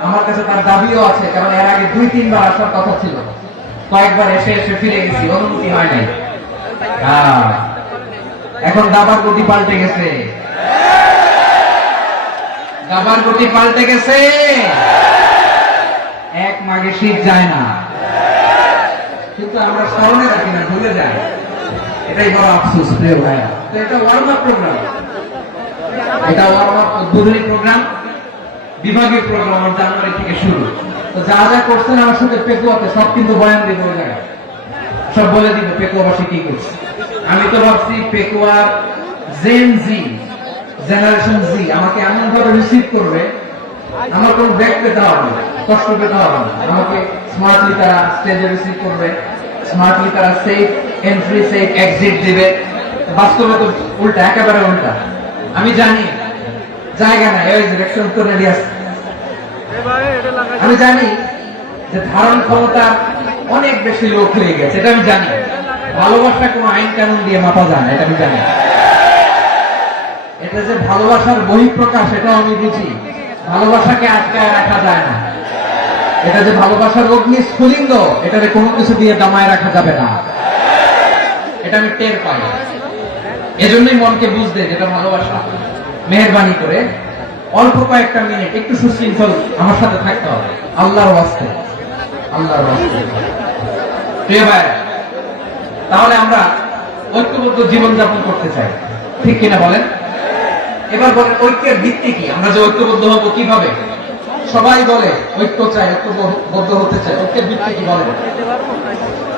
আমার কাছে তার দাবিও আছে, কারণ এর আগে 2-3 বার আসার কথা ছিল। কয়েকবার এসে এসে ফিরে গেছি, অনুমতি হয় নাই। এখন দাবার গতি পাল্টে গেছে, দাবার গতি পাল্টে গেছে। এক মাঘে শীত যায় না, কিন্তু আমরা স্মরণে রাখি না, ভুলে যাই। এটাই বড় আফসোস প্রিয় ভাইয়া। তো এটা ওয়ার্ম আপ প্রোগ্রাম, এটা ওয়ার্ম আপ উদ্বোধনী প্রোগ্রাম, বিভাগীয় প্রোগ্রাম জানুয়ারি থেকে শুরু। তো যা যা করছেন আমার সাথে পেকুয়াতে সব কিন্তু বয়ান দিব, ওই জায়গায় সব বলে দিব পেকুয়াবাসী কি করছে। আমি তো ভাবছি পেকুয়ার জেন জি, জেনারেশন জি আমাকে এমন ভাবে রিসিভ করবে, আমার কোনো ব্যাক পেতে হবে না, কষ্ট পেতে হবে না। আমাকে স্মার্টলি তারা স্টেজে রিসিভ করবে, স্মার্টলি তারা সেফ এন্ট্রি, সেফ এক্সিট দিবে। বাস্তবে তো উল্টা, একেবারে উল্টা। আমি জানি জায়গা নাই, ওই ডিরেকশন তো রেডি আছে। আমি জানি যে ধারণ ক্ষমতা অনেক বেশি লোক হয়ে গেছে, এটা আমি জানি। ভালোবাসা কোনো আইন কানুন দিয়ে মাপা যায় না, এটা আমি জানি। এটা যে ভালোবাসার বহিঃপ্রকাশ, এটাও আমি বুঝি। ভালোবাসাকে আটকায় রাখা যায় না। এটা যে ভালোবাসার অগ্নি স্ফুলিঙ্গ, এটাকে কোনো কিছু দিয়ে দামায় রাখা যাবে না, এটা আমি টের পাই। এজন্যই মনকে বুঝতে যেটা ভালোবাসা। মেহেরবানি করে অল্প কয়েকটা মিনিট একটু সুশৃঙ্খল আমার সাথে থাকতে হবে, আল্লাহর ওয়াস্তে, আল্লাহর ওয়াস্তে। প্রিয় ভাই, তাহলে আমরা ঐক্যবদ্ধ জীবনযাপন করতে চাই, ঠিক কিনা বলেন? এবার বলেন ঐক্যের ভিত্তি কি? আমরা যে ঐক্যবদ্ধ হব কিভাবে? সবাই বলে ঐক্য চাই, ঐক্যবদ্ধ হতে চাই। ঐক্যের ভিত্তি কি বলেন?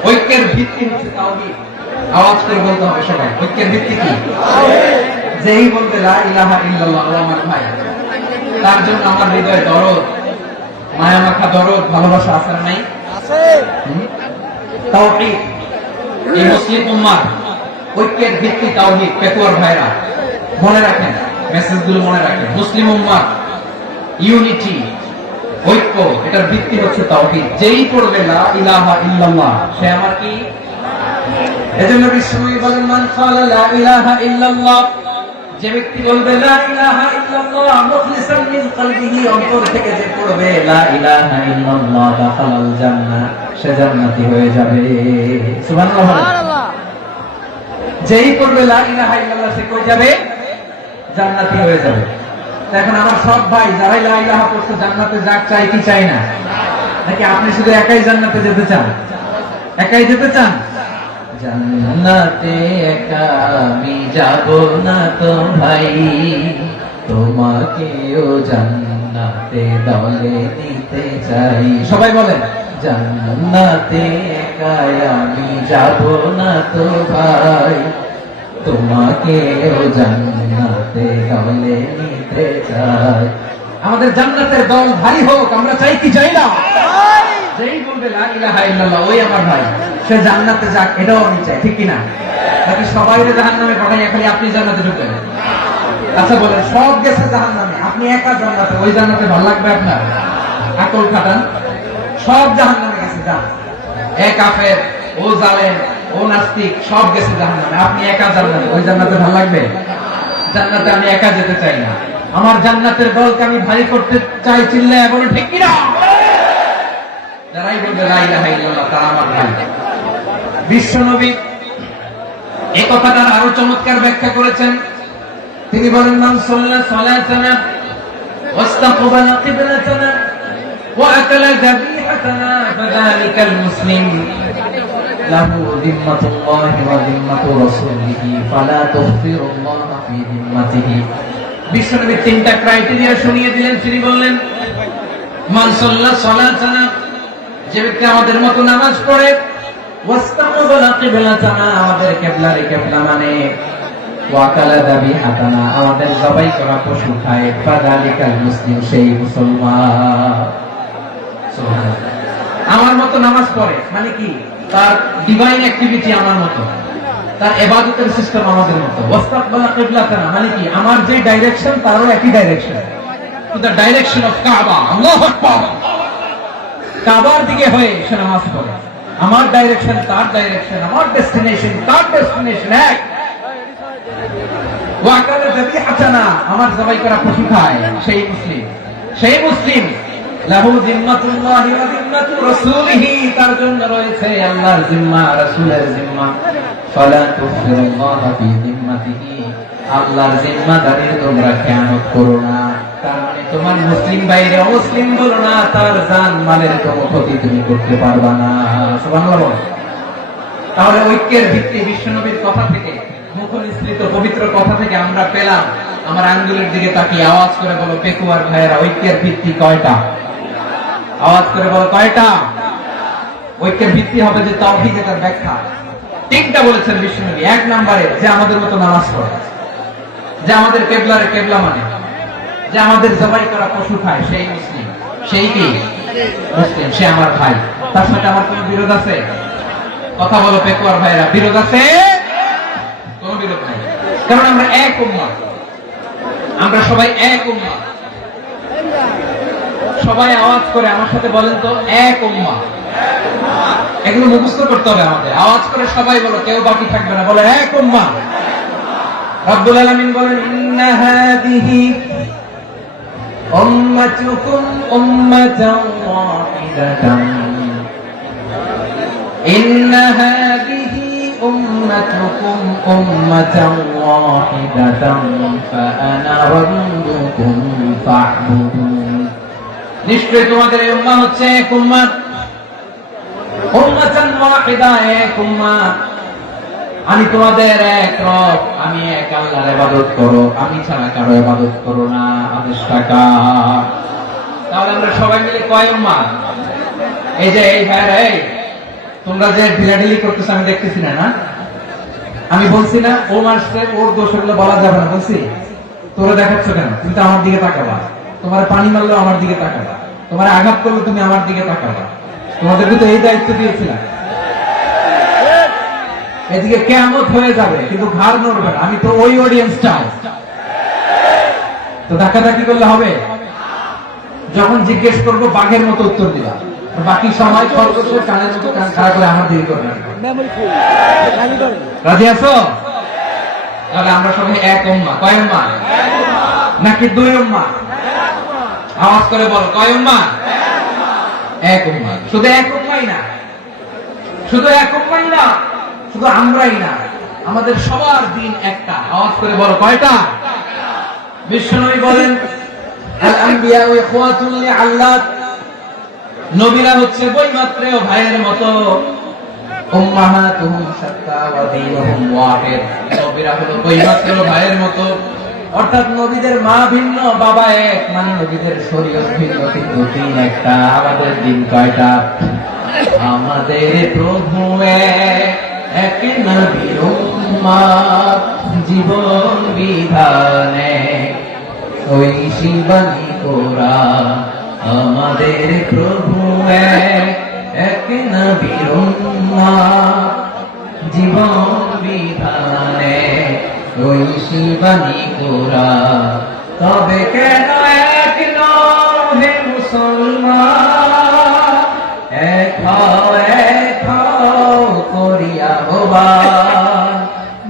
ঐক্যের ভিত্তি হচ্ছে তাওহীদ। আওয়াজ করে বলতে হবে সবাই, ঐক্যের ভিত্তি কি? যেই বলবে লা ইলাহা ইল্লাল্লাহ, আমার ভাই, তার জন্য আমার হৃদয়ে দরদ, মায়া মাখা দরদ, ভালোবাসা আছে না নাই? আছে। তাওহীদ। এই মুসলিম উম্মাহ ঐক্যের ভিত্তি তাওহীদ। পেকুয়ার ভাইরা মনে রাখেন, মেসেজগুলো মনে রাখেন। মুসলিম উম্মাহ ইউনিটি, ঐক্য, এটার ভিত্তি হচ্ছে তাওহীদ। যেই পড়বে লা ইলাহা ইল্লাল্লাহ সে আমার কি? এজন্য বিশ্বনবী বলেন মান ক্বালা লা ইলাহা ইল্লাল্লাহ, যে ব্যক্তি বলবে লা ইলাহা ইল্লাল্লাহ মুখলিসান মিন কলবিহি, অন্তর থেকে যে পড়বে লা ইলাহা ইল্লাল্লাহ দাখালাল জান্নাহ, সে জান্নাতি হয়ে যাবে। সুবহানাল্লাহ। সুবহানাল্লাহ। যেই পড়বে লা ইলাহা ইল্লাল্লাহ সে কই যাবে? জান্নাতি হয়ে যাবে। এখন আমার সব ভাই যারা লা ইলাহা পড়ছে জান্নাতে যাক, চাই কি চাই না? নাকি আপনি শুধু একাই জান্নাতে যেতে চান? একাই যেতে চান? জান্নাতে একা আমি যাব না তো ভাই, তোমাকেও জান্নাতে দলে নিতে চাই। সবাই বলেন জান্নাতে একা আমি যাব না তো ভাই, তোমাকেও জান্নাতে দলে নিতে চাই। আমাদের জান্নাতের দল ভারী হোক, আমরা চাই কি চাই না? যেই বলবে লা ইলাহা ইল্লাল্লাহ ওই আমার ভাই, সে জান্নাতে যাক, এটাও আমি চাই, ঠিক কি না? নাকি সবাই জাহান্নামে পাঠাই, খালি আপনি জান্নাতে ঢুকবেন? আচ্ছা বলেন, সব গেছে জাহান্নামে, আপনি একা জান্নাতে, ওই জান্নাতে ভালো লাগবে আপনার? আকল খাটান। সব জাহান্নামে গেছে, যান। এ কাফের, ও জালেম, ও নাস্তিক, সব গেছে জাহান্নামে, আপনি একা জান্নাতে, ওই জান্নাতে ভালো লাগবে? জান্নাতে আমি একা যেতে চাই না, আমার জান্নাতের দলকে আমি ভারী করতে চাই। চিল্লায় বলো ঠিক কি না? যারাই বলবে লা ইলাহা ইল্লাল্লাহ তারা আমার ভাই। বিশ্বনবী এই কথাটার আরো চমৎকার ব্যাখ্যা করেছেন। তিনি বলেন মান সাল্লা সালাতানা ওয়াস্তাকবালা কিবলাতানা ওয়া আকালা যাবিহাতানা ফাযালিকাল মুসলিম লাহু যিম্মাতুল্লাহি ওয়া যিম্মাতু রাসূলিহি ফালা তুখফিরুল্লাহ ফি যিম্মাতিহি। বিশ্বনবী তিনটা ক্রাইটেরিয়া শুনিয়ে দিলেন। তিনি বললেন মান সাল্লা সালাতানা, যে ব্যক্তি আমাদের মতো নামাজ পড়ে, ওয়াস্তাকবালা কিবলাতানা, আমাদের কিবলারে কিবলা মানে, ওয়াকালা যাবিহাতানা, আমাদের জবাই করা পশু খায়, ফাযালিকাল মুসলিম, সেই মুসলমান। সুবহানাল্লাহ। আমার মতো নামাজ পড়ে মানে কি? তার ডিভাইন অ্যাক্টিভিটি আমার মতো, তার ইবাদতের সিস্টেম আমাদের মতো। ওয়াস্তাকবালা কিবলাতানা মানে কি? আমার যে ডাইরেকশন তারও একই direction, to the direction of কাবা। আল্লাহু আকবার। কাবার দিকে হয়ে সে নামাজ পড়ে, আমার ডাইরেকশন তার ডাইরেকশন, আমার ডেস্টিনেশন তার ডেস্টিনেশন এক। ওয়াকালা যাবিহাতানা, আমার জবাই করা পশু খায়, সেই মুসলিম। সেই মুসলিম লাহু যিম্মাতুল্লাহি ওয়া যিম্মাতু রাসূলিহি, তার জন্য রয়েছে আল্লাহর জিম্মা, রাসূলের জিম্মা। ফালা তুখফিরুল্লাহ ফি যিম্মাতিহি, আল্লাহর জিম্মাদারির তোমরা খেয়ানত করো না। তার মানে তোমার মুসলিম বাইরে অমুসলিম বলো না, তার জান মালের কোনো ক্ষতি তুমি করতে পারবা না। সুবহানাল্লাহ। তাহলে ঐক্যের ভিত্তি বিশ্বনবীর কথা থেকে, মুখনিসৃত পবিত্র কথা থেকে আমরা পেলাম। আমার আঙ্গুলের দিকে তাকিয়ে আওয়াজ করে বলো পেকুয়ার ভাইয়েরা, ঐক্যের ভিত্তি কয়টা? আওয়াজ করে বলো কয়টা? ঐক্যের ভিত্তি হবে যে তাওহীদ, এটার ব্যাখ্যা তিনটা বলেছেন বিশ্বনবী। এক নম্বরে যে আমাদের মতো নামাজ পড়ে, যে আমাদের কিবলারে কিবলা মানে, যে আমাদের জবাই করা পশু খায়, সেই মুসলিম। সেই কি? মুসলিম, সে আমার ভাই। তার সাথে আমার কোনো বিরোধ আছে? কথা বলো পেকুয়ার ভাইরা, বিরোধ আছে? কোনো বিরোধ নাই, কারণ আমরা এক উম্মাহ, আমরা সবাই এক উম্মাহ। সবাই আওয়াজ করে আমার সাথে বলেন তো, এক উম্মাহ। এগুলো মুখস্থ করতে হবে আমাদের। আওয়াজ করে সবাই বলো, কেউ বাকি থাকবে না, বলে এক উম্মাহ। রব্বুল আলামিন বলেন ইন্না হাদিহি উম্মাতুকুম উম্মাতান ওয়াহিদাতান, ইন্না হাদিহি উম্মাতুকুম উম্মাতান ওয়াহিদাতান ফাআনা রাব্বুকুম ফা'বুদুন। নিশ্চয় তোমাদের এই উম্মাহ হচ্ছে এক উম্মাত, উম্মাতান ওয়াহিদা, এক উম্মাত। আমি তোমাদের এক রব, আমি এক আল্লাহর ইবাদত করো, আমি ছাড়া কারো ইবাদত করো না। আদেশটা কার? তাহলে আমরা সবাই মিলে কয় উম্মাহ? এই যে এই ভাইরা, এই তোমরা যে ঢিলাঢিলি করতেছ আমি দেখতেছি না, না? আমি বলছি না ও মারছে, ওর দোষ, এগুলো বলা যাবে না। বলছি তোরা দেখাচ্ছ কেন? তুমি তো আমার দিকে তাকাবা। তোমার পানি মারলেও আমার দিকে তাকাবা, তোমার আঘাত করলে তুমি আমার দিকে তাকাবা। তোমাদেরকে তো এই দায়িত্ব দিয়েছিলাম। এদিকে কিয়ামত হয়ে যাবে কিন্তু ঘাড় নড়বে না। আমি তো ওই অডিয়েন্স চাই, তো ধাক্কাধাক্কি করলে হবে? যখন জিজ্ঞেস করবো বাঘের মতো উত্তর দিবা, বাকি সময় খরগোশের কানের মতো কান খাড়া করে আমার দিকে করবে। মেমোরি ফুল খালি করে রাজি আছো? তাহলে আমরা সবাই এক উম্মাহ। কয় উম্মাহ? নাকি দুই উম্মাহ? আওয়াজ করে বল, কয় উম্মাহ? এক উম্মাহ। শুধু এক উম্মাহই না, শুধু এক উম্মাহই না, শুধু আমরাই না, আমাদের সবার দিন একটা। আওয়াজ করে বল, কয়টা? বিশ্বনবী বলেন, আল আম্বিয়া ওয়া ইখওয়াতুল লিআল্লাত, নবীরা হচ্ছে বৈমাত্রেয় ভাইয়ের মতো। উম্মাহাতুহুম শাত্তা ওয়া দীনুহুম ওয়াহিদ, নবীরা হলো বৈমাত্রেয় ভাইয়ের মতো। অর্থাৎ নবীদের মা ভিন্ন, বাবা এক, মানে নবীদের শরীয়ত ভিন্ন, কিন্তু দিন একটা। আমাদের দিন কয়টা? আমাদের প্রভু এক, এক নবীর উম্মাত, জীবন বিধানে ওই শিবানী কোরআন। আমাদের প্রভু এক, এক নবীর উম্মাত, জীবন বিধানে ওই শিবানী কোরআন। তবে কেন এক নও হে মুসলমান, এক হও করিয়া আহ্বান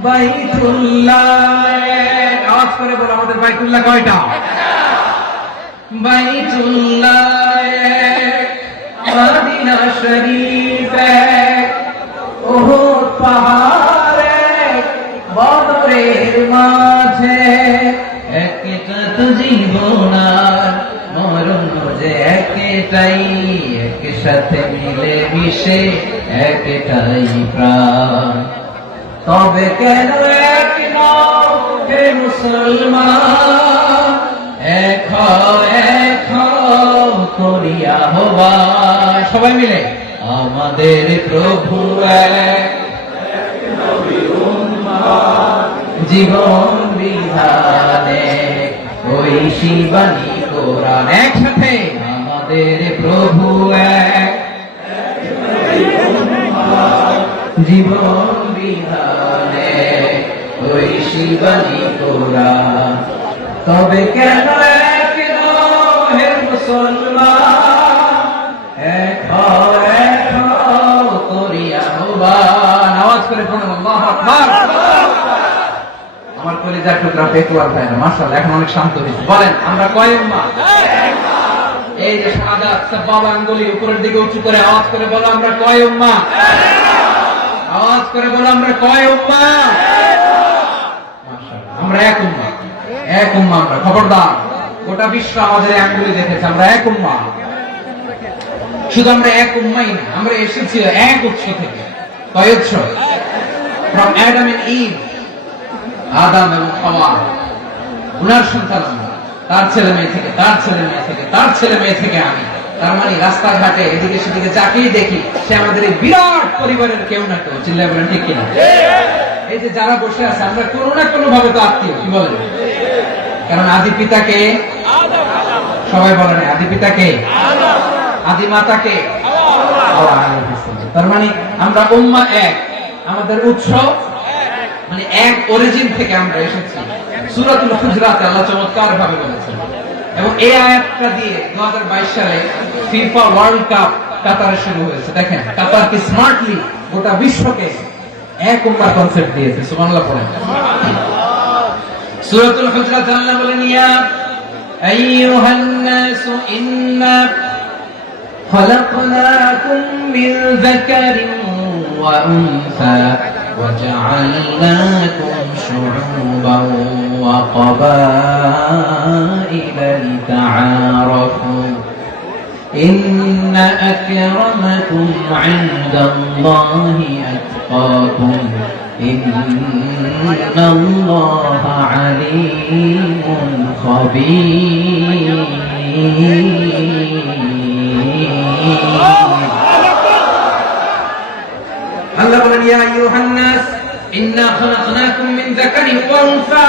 বাইতুল্লাহ। আওয়াজ করে বলো, আমাদের বাইতুল্লাহ কয়টা? বাইতুল্লাহ এক, মদিনা শরীফ এক, ওহুদ পাহাড় এক, বদরের মাঝে একটা তো জীবন আর মরণ যে একটাই, একসাথে মিলে মিশে একটাই প্রাণ। তবে কেন এক নও হে মুসলমান, এক হও করিয়া আহ্বান। সবাই মিলে, আমাদের প্রভু এক, জীবন বিধানে ওই শিবানী কোরআন। একসাথে, আমাদের প্রভু এক, জীবন বিধানে ওই শিবানী কোরআন। তবে কেন এক নও হে মুসলমান, এক হও করিয়া আহ্বান। আওয়াজ করে বলুন, আল্লাহু আকবার। আমার কলিজার টুকরা পেকুয়ার ভাই না, মাশাআল্লাহ, এখন অনেক শান্ত হয়েছে। বলেন, আমরা কয় উম্মাহ? এই যে শাহাদাত সাবাব আঙ্গুলি উপরের দিকে উঁচু করে আওয়াজ করে বলো, আমরা কয় উম্মাহ? আওয়াজ করে বলো, আমরা কয় উম্মাহ? মাশাআল্লাহ, আমরা এক উম্মাহ, এক উম্মাহ আমরা। খবরদার, গোটা বিশ্ব আমাদের আঙ্গুলি দেখেছে, আমরা এক উম্মাহ। শুধু আমরা এক উম্মাহই না, আমরা এসেছি এক উৎস থেকে। কয় উৎস? from Adam and Eve, আদম এবং হাওয়া, উনার সন্তান আমরা, তার ছেলে মেয়ে থেকে, তার ছেলে মেয়ে থেকে, তার ছেলে মেয়ে থেকে আমি। তার মানে রাস্তাঘাটে এদিকে সেদিকে যাকেই দেখি, সে আমাদের এই বিরাট পরিবারের কেউ না কেউ। চিল্লায় বলেন ঠিক কিনা? এই যে যারা বসে আছে, আমরা কোনো না কোনো ভাবে তো আত্মীয়। কি বলেন? কারণ আদি পিতাকে, সবাই বলেন, আদি পিতাকে, আদি মাতাকে। তার মানে আমরা উম্মাহ এক, আমাদের উৎস মানে এক, অরিজিন থেকে আমরা এসেছি। সূরাতুল হুজরাতে আল্লাহ চমৎকার ভাবে বলেছেন। এবং এই আয়াতটা দিয়ে 2022 সালে ফিফা ওয়ার্ল্ড কাপ কাতারে শুরু হয়েছে। দেখেন, কাতার কি স্মার্টলি গোটা বিশ্বকে এক উম্মাহ কনসেপ্ট দিয়েছে। সুবহানাল্লাহ পড়েন। সূরাতুল হুজরাত আল্লাহ বলেন, ইয়া আইয়ুহান নাসু ইন্না খলাকনাকুম মিন যাকারিন ওয়া উনসা وجعلناكم شعوبا وقبائل لتعارفوا إن أكرمكم عند الله أتقاكم إن الله عليم خبير আল্লাহ বলেন, ইয়া আইয়ুহান নাস ইন্না খালাকনাকুম মিন যাকারিন ওয়া উনসা,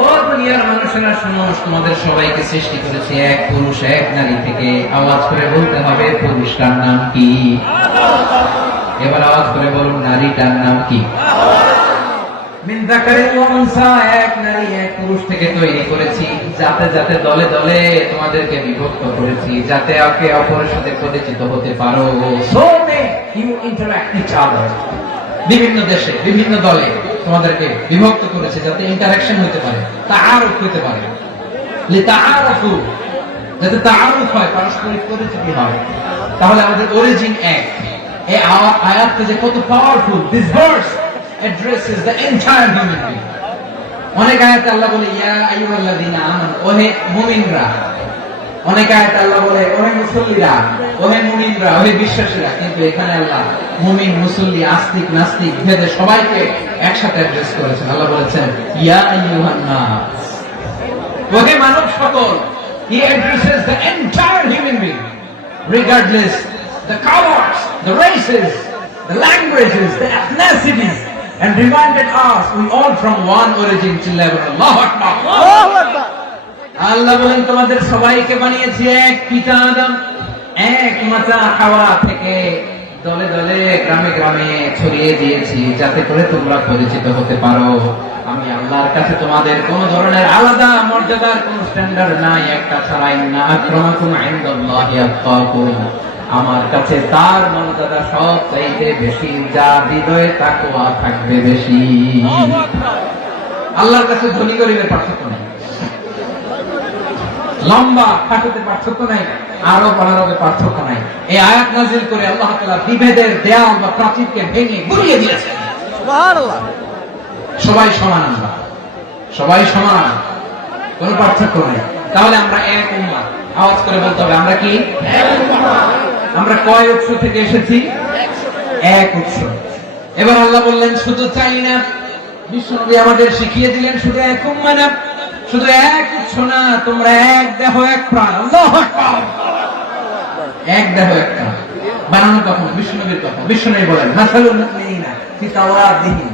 ও দুনিয়ার মানুষেরা শোনো, তোমাদের সবাইকে সৃষ্টি করেছি এক পুরুষ এক নারী থেকে। আওয়াজ করে বলতে হবে, পুরুষটার নাম কি? এবার আওয়াজ করে বলুন, নারীটার নাম কি? মিন যাকারিন ওয়া উনসা, এক নারী এক পুরুষ থেকে তৈরি করেছি, যাতে যাতে দলে দলে তোমাদেরকে বিভক্ত করেছি, যাতে একে অপরের সাথে পরিচিত হতে পারো। So may you interact each other. বিভিন্ন দেশে বিভিন্ন দলে তোমাদেরকে বিভক্ত করেছে যাতে ইন্টারঅ্যাকশন হতে পারে, তাআরুফ হতে পারে। লিতাআরাফু, যাতে তাআরুফ হয়, পারস্পরিক পরিচিতি হয়। তাহলে আমাদের অরিজিন এক। এই আয়াতটা যে কত powerful. This verse addresses the entire human being. অনেক আয়াতে আল্লাহ বলে ইয়া আইয়ুহাল্লাযীনা আমানু, ওহে মুমিনরা। অনেক আয়াতে আল্লাহ বলে ওহে মুসল্লিরা, ওহে মুমিনরা, ওহে বিশ্বাসীরা। কিন্তু এখানে আল্লাহ মুমিন, মুসল্লি, আস্তিক, নাস্তিক ভেদে সবাইকে একসাথে অ্যাড্রেস করেছেন। আল্লাহ বলেছেন ইয়া আইয়ুহান নাস, ওহে মানব সকল। He addresses the entire human being, regardless the colors, the races, the languages, the ethnicities, and reminded us we all from one origin. Allahu Akbar. আল্লাহ বলেন তোমাদের সবাইকে বানিয়েছি এক পিতা আদম, এক মাতা হাওয়া থেকে, দলে দলে গ্রামে গ্রামে ছড়িয়ে দিয়েছি যাতে করে তোমরা পরিচিত হতে পারো। আমি আল্লাহর কাছে তোমাদের কোন ধরনের আলাদা মর্যাদার কোন স্ট্যান্ডার্ড নাই, একটা ছাড়া। ইন্না আক্রামাকুম ইনদাল্লাহি আতকাকুম, আমার কাছে তার মর্যাদা সব চাইতে বেশি, যার হৃদয়ে তাকওয়া থাকবে বেশি। আল্লাহর কাছে ধনী গরিবের পার্থক্য নেই, লম্বা খাটোতে পার্থক্য নাই, আরব অনারবে পার্থক্য নাই। এই আয়াত নাযিল করে আল্লাহ তাআলা বিভেদের দেয়াল বা প্রাচীরকে ভেঙে গুড়িয়ে দিয়েছেন। সুবহানাল্লাহ। সবাই সমান, আমরা সবাই সমান, কোনো পার্থক্য নাই। তাহলে আমরা এক উম্মাহ। আওয়াজ করে বলতে হবে আমরা কি এক উম্মাহ। আমরা কয় উৎস থেকে এসেছি? এক উৎস। এবার আল্লাহ বললেন শুধু চাই না, বিশ্বনবী আমাদের শিখিয়ে দিলেন শুধু এক উম্মাহ না, শুধু এক উৎস না, তোমরা এক দেহ এক প্রাণ। আল্লাহু আকবার। এক দেহ এক প্রাণ বানানো কখন? বিশ্বনবীর কথা। বিশ্বনবী বলেন মাসালুল মুমিনিনা ফি তাওয়াদিহিম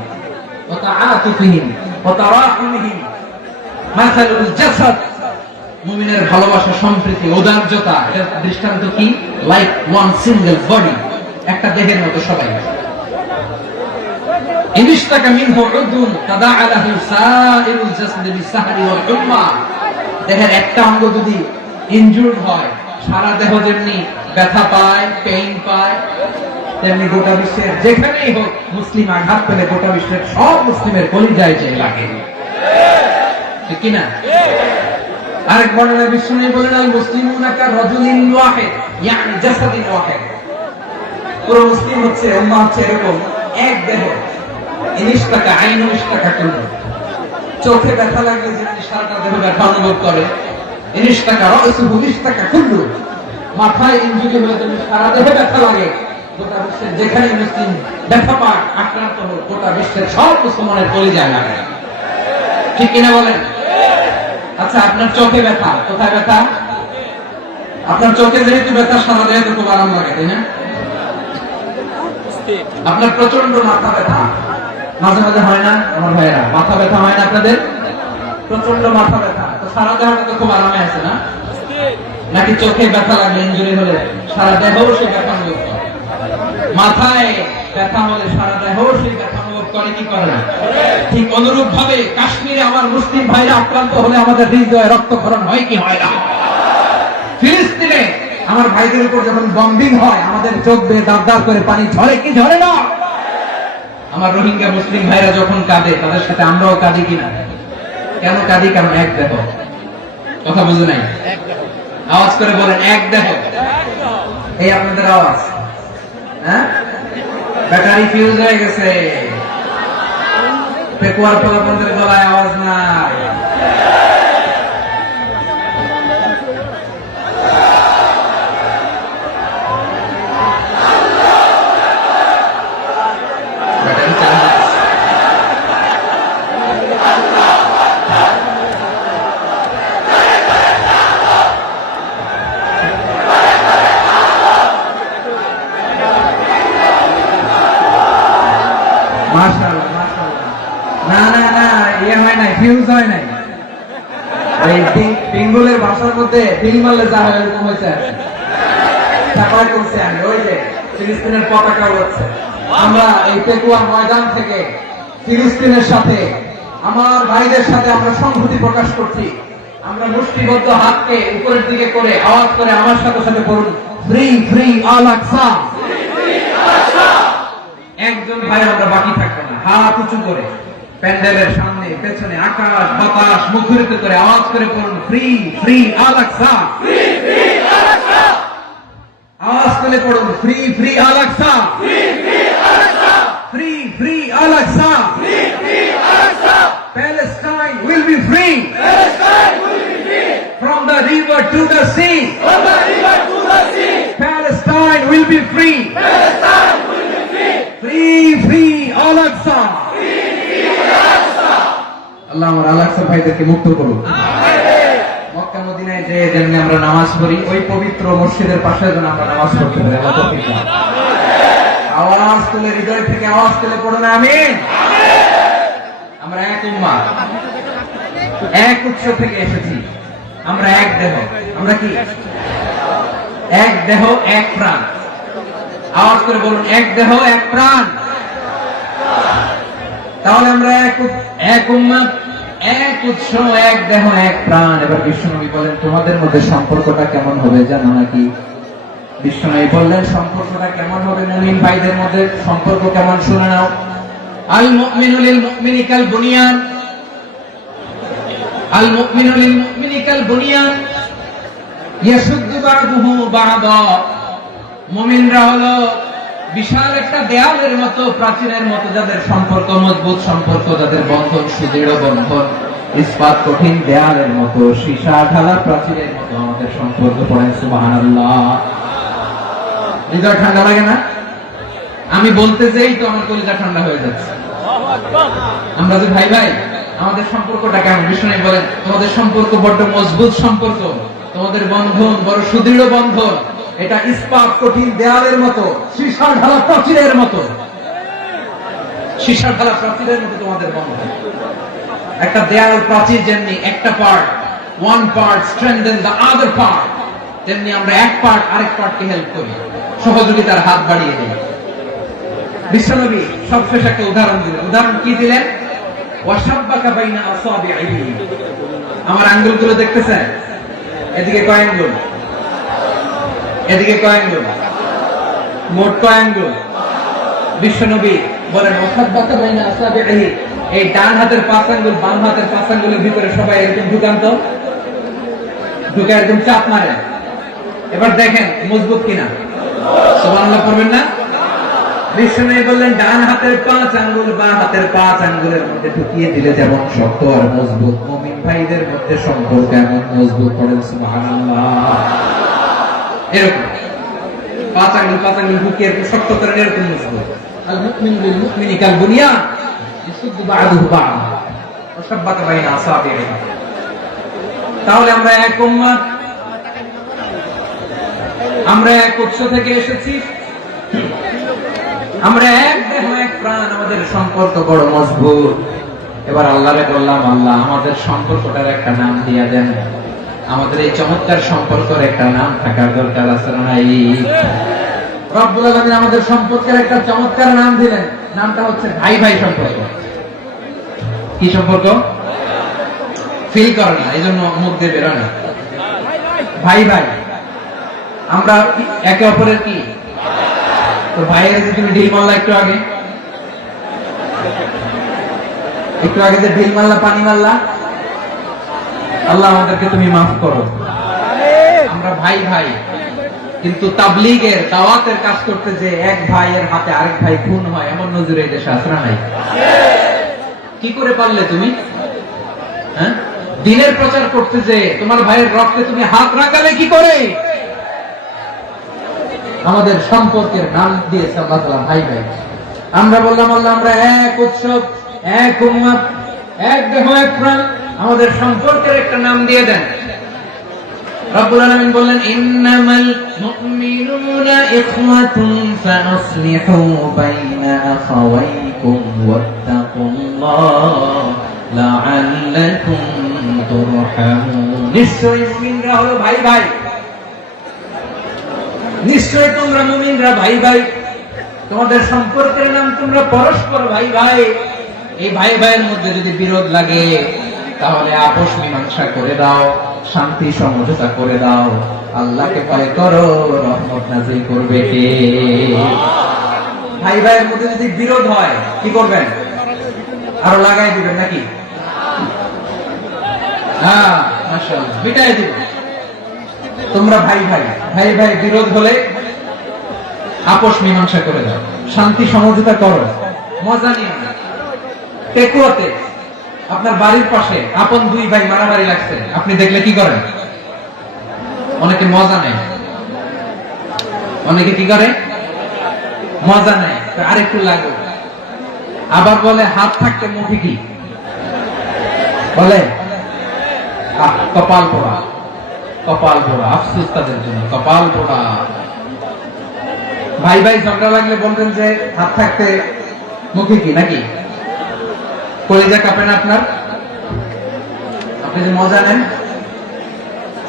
ওয়া তাআতুফিহিম ওয়া তারাহুমিহিম মাসালুল জাসাদ। মুমিনের ভালোবাসা, সম্প্রীতি, ঔদার্যতা, এর দৃষ্টান্ত কি? লাইক ওয়ান সিঙ্গেল বডি, একটা দেহের মতো সবাই। ইনিশতাকা মিনহু উদুন তাদাআ লাহু সাইরুল জাসাদি বিসাহরি ওয়াল হুম্মা। দেহের একটা অঙ্গ যদি ইনজুর্ড হয়, সারা দেহ যেমনি ব্যথা পায়, পেইন পায়, তেমনি গোটা বিশ্বের যেখানেই হোক মুসলিম আঘাত পেলে গোটা বিশ্বের সব মুসলিমের কলিজায় যে লাগে, ঠিক কি না? আরেক বর্ণনায় বিশ্বনবী বলেন আল মুসলিমুনা কা রাজুলিন ওয়াহিদ, ইয়ানি জাসাদিন ওয়াহিদ। পুরো মুসলিম হচ্ছে, উম্মাহ হচ্ছে এরকম এক দেহ। ইনিশতাকা আইনু ইশতাকা কুল্লু। চোখে ব্যথা লাগলে যেমনি সারাটা দেহ ব্যথা অনুভব করে, ইনিশতাকা রাসুহু ইশতাকা কুল্লু। মাথায় ইনজুরি হলে যেমনি সারা দেহে ব্যথা লাগে, গোটা বিশ্বের যেখানে মুসলিম ব্যথা পায়, আক্রান্ত হোক, গোটা বিশ্বের সব মুসলমানের কলিজায় লাগে, ঠিক কিনা বলেন? আচ্ছা, আপনার চোখে ব্যথা, কোথায় ব্যথা? আপনার চোখে যেহেতু ব্যথা, সারা দেহে তো খুব আরাম লাগে, তাই না? আপনার প্রচন্ড মাথা ব্যথা মাঝে মাঝে হয় না আমার ভাইয়েরা? মাথা ব্যথা হয় না আপনাদের? প্রচন্ড মাথা ব্যথা, তো সারা দেহ তো খুব আরামে আছে না? নাকি চোখে ব্যথা লাগলে, ইনজুরি হলে সারা দেহ সে ব্যথা অনুভব করে? মাথায় ব্যথা হলে সারা দেহ সেই ব্যথা অনুভব করে কি করে না? ঠিক অনুরূপ ভাবে কাশ্মীরে আমার মুসলিম ভাইরা আক্রান্ত হলে আমাদের হৃদয়ে রক্তক্ষরণ হয় কি হয় না? ফিলিস্তিনে আমার ভাইদের উপর যখন বম্বিং হয়, আমাদের চোখ বেয়ে দাঁড় দাঁড় করে পানি ঝরে কি ঝরে না? আমার রোহিঙ্গা মুসলিম ভাইরা যখন কাঁদে, তাদের সাথে আমরাও কাঁদি কিনা? কেন কাঁদি? কারণ এক দেহ। কথা বুঝে নাই? আওয়াজ করে বলেন এক দেহ। এই আপনাদের আওয়াজ, হ্যাঁ? ব্যাটারি ফিউজ হয়ে গেছে, পেকুয়ার পোলাপনদের গলায় আওয়াজ নাই। বেঙ্গলের ভাষার মধ্যে তিল মারলে যা হয় এরকম হয়েছে। ওই যে ফিলিস্তিনের পতাকা উড়াচ্ছে। আমরা এই পেকুয়া ময়দান থেকে ফিলিস্তিনের সাথে, আমার ভাইদের সাথে আমরা সংহতি প্রকাশ করছি। আমরা মুষ্টিবদ্ধ হাতকে উপরের দিকে করে আওয়াজ করে আমার সাথে সাথে পড়ুন, ফ্রি ফ্রি আল আকসা। একজন ভাই আমরা বাকি থাকবো না, হাত উঁচু করে প্যান্ডেলের সামনে পেছনে আকাশ বাতাস মুখরিত করে আওয়াজ করে পড়ুন, ফ্রি ফ্রি আল আকসা। আওয়াজ করে পড়ুন, free free Al Aqsa, free free Al Aqsa. Palestine will be free. From the river to the sea. Palestine will be free. Free, free, Al-Aqsa. আল্লাহ আমার আল-আকসা ভাইদেরকে মুক্ত করুন। মক্কা মদিনায় যে যেমনি আমরা নামাজ পড়ি, ওই পবিত্র মসজিদের পাশে যেন আমরা নামাজ পড়তে পারি। আল্লাহ তৌফিক দান। আওয়াজ তুলে, হৃদয় থেকে আওয়াজ তুলে পড়ুন আমিন। আমরা এক উম্মাহ, এক উৎস থেকে এসেছি। আমরা এক দেহ। আমরা কি? এক দেহ এক প্রাণ। আওয়াজ করে বলুন, এক দেহ এক প্রাণ। তাহলে আমরা এক উম্মাহ, এক উৎস, এক দেহ এক প্রাণ। এবার বিশ্বনবী বলেন, তোমাদের মধ্যে সম্পর্কটা কেমন হবে জানো নাকি? বিশ্বনবী বললেন, সম্পর্কটা কেমন হবে মুমিন ভাইদের মধ্যে? সম্পর্ক কেমন শুনে নাও। আল মুমিনু লিল মুমিনি কাল বুনিয়ান, আল মুমিনু লিল মুমিনি কাল বুনিয়ান ইয়াশুদ্দু বা'দুহু বা'দা। মুমিনরা হলো বিশাল একটা দেয়ালের মতো, প্রাচীরের মতো, যাদের সম্পর্ক মজবুত, সম্পর্ক যাদের বন্ধন সুদৃঢ় বন্ধন, ইস্পাত কঠিন দেয়ালের মতো, সীসা ঢালা প্রাচীরের মতো আমাদের সম্পর্ক। পড়েন সুবহানাল্লাহ। হৃদয় ঠান্ডা লাগে না? আমি বলতে যেই তো আমার কলিজা ঠান্ডা হয়ে যাচ্ছে। আমরা যে ভাই ভাই, আমাদের সম্পর্কটা কেমন? বিষ্ণু বলেন, তোমাদের সম্পর্ক বড্ড মজবুত সম্পর্ক, তোমাদের বন্ধন বড় সুদৃঢ় বন্ধন, এটা ইস্পাত কঠিন দেয়ালের মতো, সীসা ঢালা প্রাচীরের মতো। সীসা ঢালা প্রাচীরের মতো তোমাদের বন্ধন। একটা দেয়াল প্রাচীর যেমনি একটা part, one part strengthen the other part, তেমনি আমরা এক পার্ট আরেক পার্টকে হেল্প করি, সহযোগিতার হাত বাড়িয়ে দিই। বিশ্বনবী সবশেষ একটা উদাহরণ দিলেন। উদাহরণ কি দিলেন? ওয়াশাব্বাকা বাইনা আসাবিহি। আমার আঙ্গুলগুলো দেখতেছেন? এদিকে কয় আঙ্গুল? এদিকে কয় আঙ্গুল? মোট কয় আঙ্গুল? বিশ্বনবী বলেন, ওয়াশাব্বাকা বাইনা আসাবিহি। এই ডান হাতের 5 আঙ্গুল বাম হাতের 5 আঙ্গুলের ভিতরে সবাই এরকম ঢুকান্ত, ঢুকে এরকম চাপ মারে। এবার দেখেন মজবুত কিনা। সুবহানাল্লাহ পড়বেন না? বিশ্বনবী বললেন, ডান হাতের 5 আঙ্গুল বাম হাতের 5 আঙ্গুলের মধ্যে ঢুকিয়ে দিলে যেমন শক্ত আর মজবুত, মুমিন ভাইদের মধ্যে সম্পর্ক এমন মজবুত। পড়েন সুবহানাল্লাহ। এরকম 5 আঙ্গুল ঢুকিয়ে শক্ত করে এরকম মজবুত। আল মুমিনু লিল মুমিনি কাল বুনিয়ান ইয়াশুদ্দু বা'দুহু বা'দা ওয়াশাব্বাকা বাইনা আসাবিহি। তাহলে আমরা এক উম্মাহ, আমরা এক উৎস থেকে এসেছি, আমরা এক দেহ এক প্রাণ, আমাদের সম্পর্ক বড় মজবুত। এবার আল্লাহরে বললাম, আল্লাহ আমাদের সম্পর্কটার একটা নাম দিয়ে দেন। আমাদের এই চমৎকার সম্পর্কের একটা নাম থাকার দরকার আছে না? রব্বুল আলামিন আমাদের সম্পর্কের একটা চমৎকার নাম দিলেন। নামটা হচ্ছে ভাই ভাই সম্পর্ক। কি সম্পর্ক? ফিল করে না, এই জন্য মুখ দিয়ে বেরোয় না। ভাই ভাই, আমরা একে অপরের কি? তো ভাইয়ের যে তুমি ঢিল মারলা একটু আগে, যে ঢিল মারলা, পানি মারলা, আল্লাহ আমাদেরকে তুমি মাফ করো। আমরা ভাই ভাই, কিন্তু তাবলীগের দাওয়াতের কাজ করতে যে এক ভাইয়ের হাতে আরেক ভাই খুন হয়, এমন নজরে এই দেশে আসরা নাই। কি করে পারলে তুমি? হ্যাঁ, দিনের প্রচার করতে যে তোমার ভাইয়ের রক্তে তুমি হাত রাখালে কি করে? আমাদের সম্পর্কের নাম দিয়েছে আল্লাহ তাআলা ভাই ভাই। আমরা বললাম, আল্লাহ আমরা এক উৎসব, এক উম্মাহ, এক দেহ এক প্রাণ, আমাদের সম্পর্কের একটা নাম দিয়ে দেন। রব্বুল আলামিন বললেন, ইন্নামাল মুমিনুনা ইখওয়াতুন ফাসলিহু বাইনা আখাওয়াইকুম ওয়াত্তাকুল্লাহ লাআল্লাকুম তুরহামুন। নিশ্চয়ই মুমিনরা হলো ভাই ভাই, নিশ্চয় তোমরা মুমিনরা ভাই ভাই, তোমাদের সম্পর্কের নাম তোমরা পরস্পর ভাই ভাই। এই ভাই ভাইয়ের মধ্যে যদি বিরোধ লাগে তাহলে আপোষ মীমাংসা করে দাও, শান্তি সমঝোতা করে দাও। আল্লাহকে ভয় করো, রহমত নাযিল করবে কে? ভাই ভাইয়ের মধ্যে যদি বিরোধ হয় কি করবেন? আরো লাগাই দিবেন নাকি? হ্যাঁ, মাশাআল্লাহ, মিটাই দিবেন। তোমরা ভাই ভাই ভাই ভাই বিরোধ হলে আপোষ মীমাংসা করে দাও, শান্তি সমঝোতা করো, মজা নিও না। টেকুয়াতে আপনার বাড়ির পাশে আপন দুই ভাই মারামারি লাগছে, আপনি দেখলে কি করেন? অনেকে মজা নেয়, অনেকে কি করে? মজা নেয়, আরেকটু লাগবে। আবার বলে হাত থাকতে মুখে কি বলে? কপাল পোড়া, কপাল পোড়া। আফসোস তাদের জন্য, কপাল পোড়া। ভাই ভাই ঝগড়া লাগলে বলবেন যে হাত থাকতে মুখে কি, নাকি? কলিজা কাঁপে না আপনার? আপনি যে মজা নেন,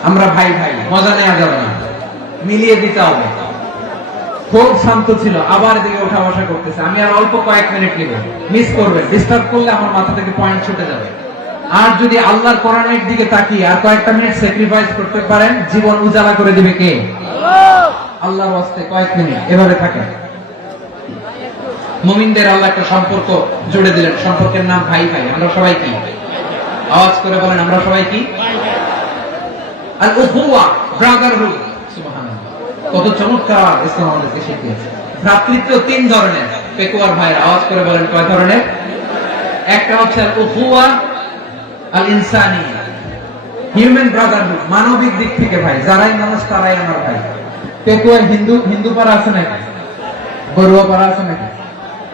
আমরা ভাই ভাই, মজা নেওয়া যাবে না, মিলিয়ে দিতে হবে। খুব শান্ত ছিল, আবার এদিকে ওঠা বসা করতেছে। আমি আর অল্প কয়েক মিনিট নিব, মিস করবেন। ডিস্টার্ব করলে আমার মাথা থেকে পয়েন্ট ছুটে যাবে। আর যদি আল্লাহর কোরআনের দিকে তাকিয়ে আর কয়েকটা মিনিট স্যাক্রিফাইস করতে পারেন, জীবন উজালা করে দিবে কে? আল্লাহর ওয়াস্তে কয়েক মিনিট এভাবে থাকেন। মুমিনদের আল্লাহ একটা সম্পর্ক জুড়ে দিলেন, সম্পর্কের নাম ভাই ভাই। আমরা সবাই কি? আওয়াজ করে বলেন, আমরা সবাই কি? আল উখুয়া, ব্রাদারহুড। সুবহানাল্লাহ, কত চমৎকার ইসলাম আমাদেরকে শিখিয়েছে। ভ্রাতৃত্ব তিন ধরনের। পেকুয়ার ভাইরা আওয়াজ করে বলেন, কয় ধরনের? একটা হচ্ছে আল উখুয়া আল ইনসানিয়া, হিউম্যান ব্রাদারহুড, মানবিক দিক থেকে ভাই। যারাই মানুষ তারাই আমার ভাই। পেকুয়ার হিন্দু পাড়া আছে নাকি? বড়ুয়া পাড়া আছে নাকি?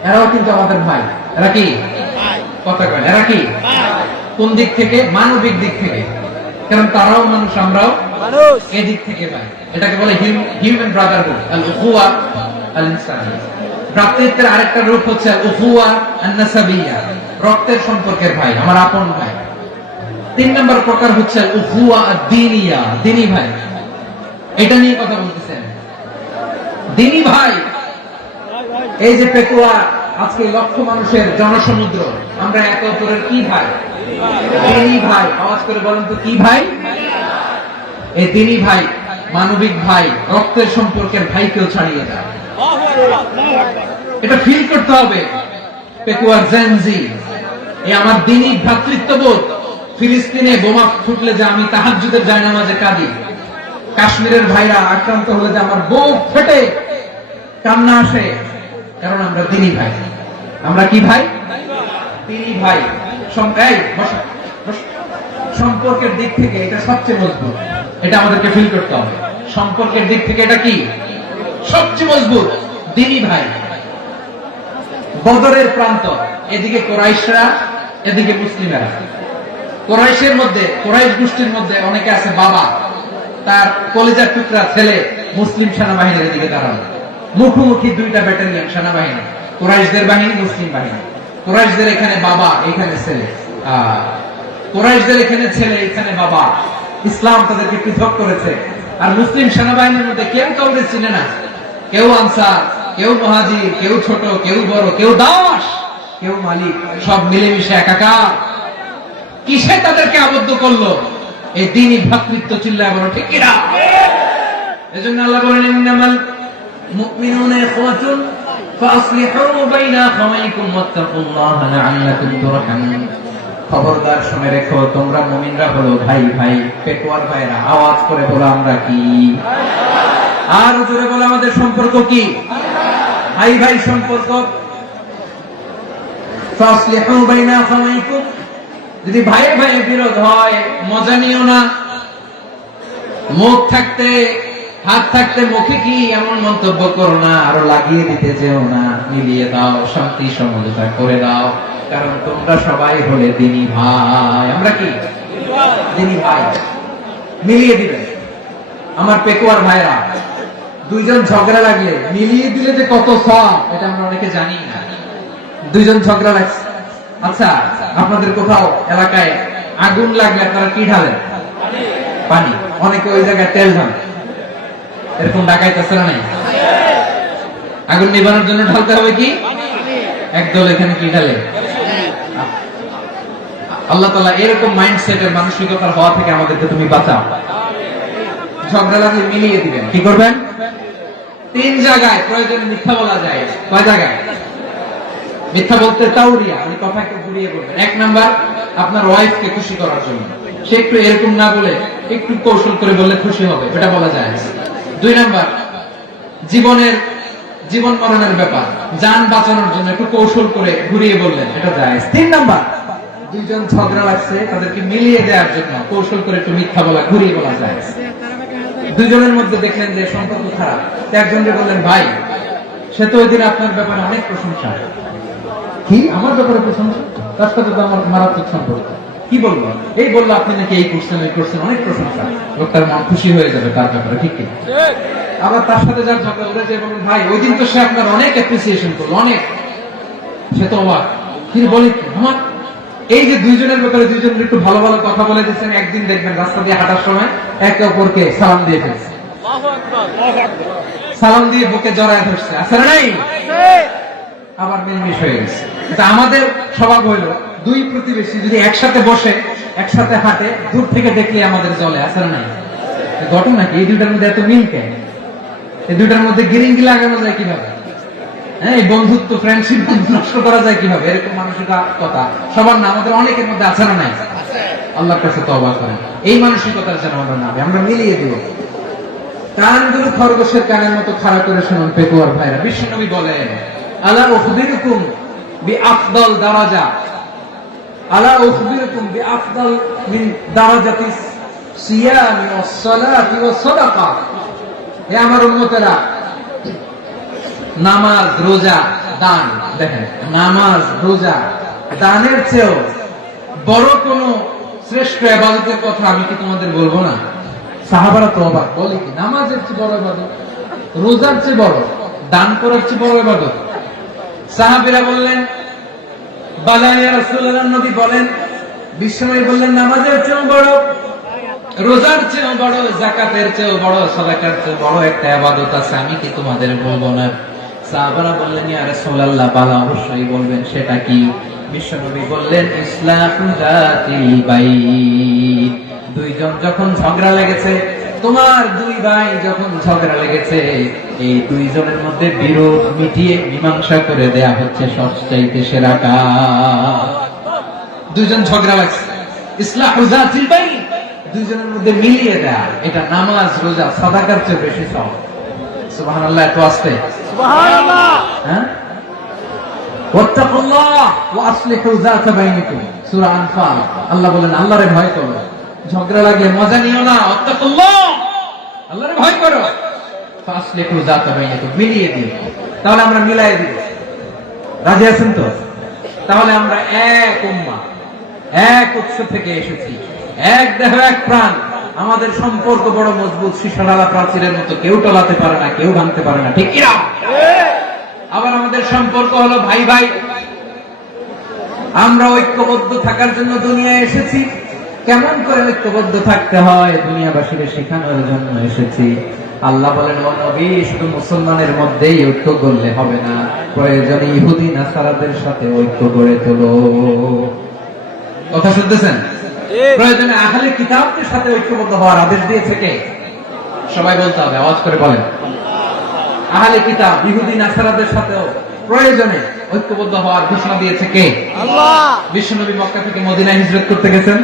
এরাও কিন্তু আমাদের ভাই। এরা কি? কথা কয়, এরা কি? কোন দিক থেকে? মানবিক দিক থেকে। কারণ তারাও মানুষ, আমরাও মানুষ, এদিক থেকে ভাই। এটাকে বলে হিউম্যান ব্রাদারহুড, আল উখুয়া আল ইনসানিয়া। ভ্রাতৃত্বের আরেকটা রূপ হচ্ছে আল উখুয়া আন নাসাবিয়া, রক্তের সম্পর্কের ভাই, আমার আপন ভাই। তিন নম্বর প্রকার হচ্ছে আল উখুয়া আদ-দীনিয়া, দ্বীনি ভাই। এটা নিয়ে কথা বলতেছেন, দ্বীনি ভাই। এই যে পেকুয়া, আজকে লক্ষ মানুষের জনসমুদ্র, আমরা একে অপরের কি ভাই? দ্বীনি ভাই। আওয়াজ করে বলেন তো, কি ভাই? এই দ্বীনি ভাই, মানবিক ভাই, রক্তের সম্পর্কের ভাইকেও ছাড়িয়ে যায়। এটা ফিল করতে হবে। পেকুয়ার জেনজি, এই আমার দ্বীনি ভ্রাতৃত্ববোধ। ফিলিস্তিনে বোমা ফুটলে যে আমি তাহাজ্জুদের জায়নামাজে কাঁদি, কাশ্মীরের ভাইরা আক্রান্ত হলে যে আমার বুক ফেটে কান্না আসে, কারণ আমরা দ্বীনি ভাই। আমরা কি ভাই? দ্বীনি ভাই। সম্পর্কের দিক থেকে এটা সবচেয়ে মজবুত। এটা আমাদেরকে ফিল করতে হবে। সম্পর্কের দিক থেকে এটা কি? সবচেয়ে মজবুত, দ্বীনি ভাই। বদরের প্রান্ত, এদিকে কুরাইশরা, এদিকে মুসলিমেরা। কুরাইশের মধ্যে, কুরাইশ গোষ্ঠীর মধ্যে অনেকে আছে বাবা, তার কলিজার টুকরা ছেলে মুসলিম সেনাবাহিনীর দিকে দাঁড়ানো। মুখোমুখি দুইটা ব্যাটালিয়ন সেনাবাহিনী, কুরাইশদের বাহিনী, মুসলিম বাহিনী। কুরাইশদের এখানে বাবা, এখানে ছেলে। কুরাইশদের এখানে ছেলে, এখানে বাবা। ইসলাম তাদেরকে পৃথক করেছে। আর মুসলিম সেনাবাহিনীর মধ্যে কেউ কাউকে চিনে না। কেউ আনসার, কেউ মুহাজির, কেউ ছোট, কেউ বড়, কেউ দাস, কেউ মালিক, সব মিলেমিশে একাকার। কিসে তাদেরকে আবদ্ধ করলো? এই দ্বীনি ভ্রাতৃত্ব। চিল্লায় বলো ঠিক কিনা? এজন্য আল্লাহ বলেন, ইন্নামাল মুমিনুনা ইখওয়াতুন ফাসলিহু বাইনা আখাওয়াইকুম ওয়াত্তাকুল্লাহা লাআল্লাকুম তুরহামুন। খবরদার শুনে রেখো, তোমরা মুমিনরা হলো ভাই ভাই। পেকুয়ার ভাইরা আওয়াজ করে বলো, আমরা কি? আর জোরে বলো, আমাদের সম্পর্ক কি? ভাই ভাই সম্পর্ক। ফাসলিহু বাইনা আখাওয়াইকুম, যদি ভাই ভাই বিরোধ হয় মজা নিও না। মুখ থাকতে, হাত থাকতে মুখে কি এমন মন্তব্য করো না, আরো লাগিয়ে দিতে যেও না। মিলিয়ে দাও, শান্তি সমঝোতা করে দাও, কারণ তোমরা সবাই হলে দ্বীনি ভাই। আমরা কি? দ্বীনি ভাই। মিলিয়ে দিবে। আমার পেকুয়ার ভাইরা, দুইজন ঝগড়া লাগলে মিলিয়ে দিলে যে কত সওয়াব, এটা আমরা অনেকে জানি না। দুইজন ঝগড়া লাগছে, আচ্ছা আপনাদের কোথাও এলাকায় আগুন লাগলে আপনারা কি ঢালেন? পানি। অনেকে ওই জায়গায় তেল ঢালে। এরকম ডাকাইতেছে না? নাই? আগুন নিবানোর জন্য ঢালতে হবে কি? একদল এখানে কি ঢালে? আল্লাহ তাআলা এরকম মাইন্ডসেটের মানসিকতার হওয়া থেকে আমাদেরকে তুমি বাঁচাও। ঝগড়া লাগলে মিলিয়ে দিবেন। কি করবেন? 3 জায়গায় প্রয়োজনে মিথ্যা বলা যায়। কয় জায়গায়? মিথ্যা বলতে তাওরিয়া, মানে কথাকে ঘুরিয়ে বলবেন। 1 নাম্বার, আপনার ওয়াইফকে খুশি করার জন্য। সে একটু এরকম না বলে একটু কৌশল করে বললে খুশি হবে, এটা বলা যায়। 2 নাম্বার, জীবন মরণের ব্যাপার, জান বাঁচানোর জন্য একটু কৌশল করে ঘুরিয়ে বললেন, এটা যায়। 3 নাম্বার, দুইজন ঝগড়া লাগছে তাদেরকে মিলিয়ে দেওয়ার জন্য কৌশল করে একটু মিথ্যা বলা, ঘুরিয়ে বলা যায়। দুইজনের মধ্যে দেখলেন যে সম্পর্ক খারাপ, একজনকে বললেন ভাই, সে তো ওই দিন আপনার ব্যাপারে অনেক প্রশংসা। কি আমার ব্যাপারে প্রশংসা? তার সাথে তো আমার মারাত্মক সম্পর্ক। কি বলবো? এই বললো আপনি নাকি এই করছেন ওই করছেন, অনেক প্রশংসা। লোকটার মন খুশি হয়ে যাবে তার ব্যাপারে, ঠিক কি? আবার তার সাথে যার ঝগড়া উঠে যে বললেন ভাই, ওই দিন তো সে আপনার অনেক অ্যাপ্রিসিয়েশন করলো, অনেক। সে তো অবাক, কি বলে কি আমার। এই যে দুইজনের ব্যাপারে দুইজনের একটু ভালো ভালো কথা বলে দিচ্ছেন, একদিন দেখবেন রাস্তা দিয়ে হাঁটার সময় একে অপরকে সালাম দিয়ে ফেলছে, সালাম দিয়ে বুকে জড়ায় ধরছে, আসলে নাই আবার মিলমিশ হয়ে গেছে। আমাদের স্বভাব হইলো দুই প্রতিবেশী যদি একসাথে বসে একসাথে হাঁটে, দূর থেকে দেখলে আমাদের জলে, আসলে নাই। ঘটনা কি? এই দুইটার মধ্যে এত মিল কেন? এই দুইটার মধ্যে গিরিঙ্গি লাগানো যায় কিভাবে? হ্যাঁ, এই বন্ধুত্ব ফ্রেন্ডশিপ নষ্ট করা যায় কিভাবে? এরকম মানসিকতা সবার না, আমাদের অনেকের মধ্যে আছে না নাই? আল্লাহর কাছে তওবা করেন, এই মানসিকতার যেন আমরা না, আমরা মিলিয়ে দিব। কানগুলো খরগোশের কানের মতো খাড়া করে শুনুন পেকুয়ার ভাইরা। বিশ্বনবী বলেন, আলা উখবিরুকুম বিআফদাল দারাজা, আলা উখবিরুকুম বিআফদাল মিন দারাজাতিস সিয়ামি ওয়াস সালাতি ওয়াস সাদাকা। হে আমার উম্মতেরা, নামাজ, রোজা, দান, দেখেন নামাজ, রোজা, দানের চেয়েও বড় কোন শ্রেষ্ঠ ইবাদতের কথা আমি কি তোমাদের বলবো না? সাহাবারা তো অবাক, বলে কি নামাজের চেয়ে বড় ইবাদত, রোজার চেয়ে বড়, দান করার চেয়ে বড় ইবাদত? সাহাবীরা বললেন বালা ইয়া রাসূলুল্লাহ। নবী বলেন, বিশ্বনবী বললেন নামাজের চেয়েও বড়, রোজার চেয়েও বড়, যাকাতের চেয়েও বড়, সাদাকার চেয়েও বড় একটা ইবাদত আছে, আমি কি তোমাদের বলবো না? সাহাবারা বললেন ইয়া রাসূলুল্লাহ, বালা অবশ্যই বলবেন, সেটা কি? বিশ্বনবী বললেন ইসলাহু যাতিল বাইন। দুইজন যখন ঝগড়া লেগেছে, তোমার দুই ভাই যখন ঝগড়া লেগেছে, এই দুইজনের মধ্যে বিরোধ মিটিয়ে মীমাংসা করে দেয়া হচ্ছে সবচাইতে সেরা কাজ। দুইজন ঝগড়া লাগছে, ইসলাহু যাতিল বাইন, দুইজনের মধ্যে মিলিয়ে দেয়া, এটা নামাজ, রোজা, সাদাকার চেয়ে বেশি সওয়াব। সুবহানাল্লাহ, এত আসতে সুবহানাল্লাহ। হ্যাঁ, ওয়াত্তাকুল্লাহ ওয়া আসলিহু যাতা বাইনিকুম, সূরা আনফাল। আল্লাহ বলেন আল্লাহরে ভয় করো, ঝগড়া লাগলে মজা নিও না, ওয়াত্তাকুল্লাহ, আল্লাহরে ভয় করো, ফাসলিহু যাতা বাইনিকুম, মিলিয়ে দিও। তাহলে আমরা মিলাই দিব, রাজি আছেন তো? তাহলে আমরা এক উম্মাহ, এক উৎস থেকে এসেছি, এক দেহ এক প্রাণ, আমাদের সম্পর্ক বড় মজবুত, সীসাঢালা প্রাচীরের মতো, কেউ টলাতে পারে না, কেউ ভাঙতে পারে না, ঠিক কিনা? আবার আমাদের সম্পর্ক হলো ভাই ভাই, আমরা ঐক্যবদ্ধ থাকার জন্য দুনিয়ায় এসেছি। কেমন করে ঐক্যবদ্ধ থাকতে হয় দুনিয়াবাসীকে শেখানোর জন্য এসেছি। আল্লাহ বলেন, ও নবী, শুধু মুসলমানের মধ্যেই ঐক্য করলে হবে না, প্রয়োজনে ইহুদি নাসারাদের সাথে ঐক্য গড়ে তোলো। কথা শুনতেছেন? প্রয়োজনে আহলে কিতাবদের সাথে ঐক্যবদ্ধ হওয়ার আদেশ দিয়েছে কে? সবাই বলতে হবে, আওয়াজ করে বলেন। আহলে কিতাব, ইহুদি নাসারাদের সাথেও প্রয়োজনে ঐক্যবদ্ধ হওয়ার ঘোষণা দিয়েছে কে? আল্লাহ। বিশ্বনবী মক্কা থেকে মদিনায় হিজরত করতে গেছেন,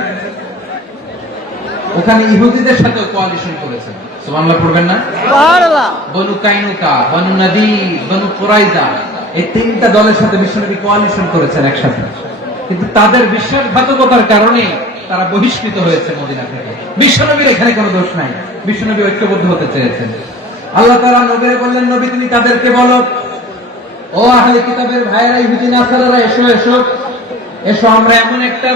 ওখানে ইহুদিদের সাথে কোয়ালিশন করেছেন। সুবহানাল্লাহ পড়বেন না? সুবহানাল্লাহ। বনু কাইনুকা, বনু নাদির, বনু কুরাইজা, এই 3টা দলের সাথে বিশ্বনবী কোয়ালিশন করেছেন একসাথে। কিন্তু তাদের বিশ্বাসঘাতকতার কারণে তারা বহিষ্কৃত হয়েছে মদিনা থেকে। বিশ্বনবীর এখানে কোনো দোষ নাই, বিশ্বনবী ঐক্যবদ্ধ হতে চেয়েছেন। আল্লাহ তাআলা নবীকে বললেন, নবী তুমি তাদেরকে বলো, ও আহলে কিতাবের ভাইয়েরা, ইহুদি নাসারারা, এসো এসো এসো, আমরা এমন একটা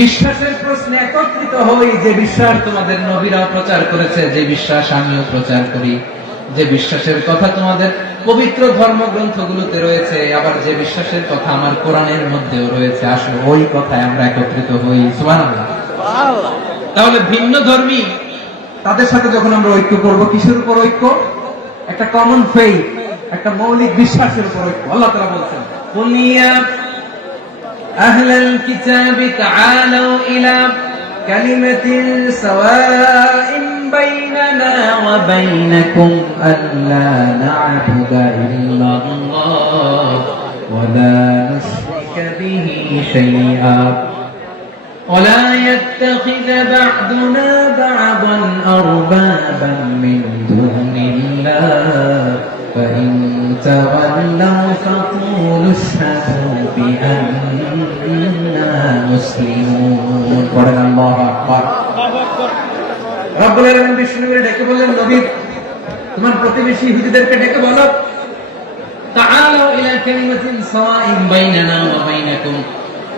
বিশ্বাসের প্রশ্নে একত্রিত হই, যে বিশ্বাস তোমাদের নবীরাও প্রচার করেছে, যে বিশ্বাস আমিও প্রচার করি, যে বিশ্বাসের কথা তোমাদের পবিত্র ধর্মগ্রন্থগুলোতে রয়েছে, আবার যে বিশ্বাসের কথা আমার কোরআনের মধ্যেও রয়েছে, আসলে ওই কথায় আমরা একত্রিত হই। সুবহানাল্লাহ। তাহলে ভিন্ন ধর্মী তাদের সাথে যখন আমরা ঐক্য করব, কিসের উপর ঐক্য? একটা কমন ফেইথ, একটা মৌলিক বিশ্বাসের উপর ঐক্য। আল্লাহ তাআলা বলছেন, أهل الكتاب تعالوا إلى كلمة سواء بيننا وبينكم ألا نعبد إلا الله ولا نشرك به شيئا ولا يتخذ بعضنا بعضا أربابا من دون الله فإن تولوا فقولوا اشهدوا بأننا مسلمون قرآن الله أكبر রব্বুল আলামিন বিষ্ণুকে ডেকে বললেন, নবী তোমার প্রতিবেশী ইহুদিদেরকে ডেকে বলো, তাআলাউ ইলা কালিমাতিন সাওয়াইন বাইনানা ওয়া বাইনাকুম,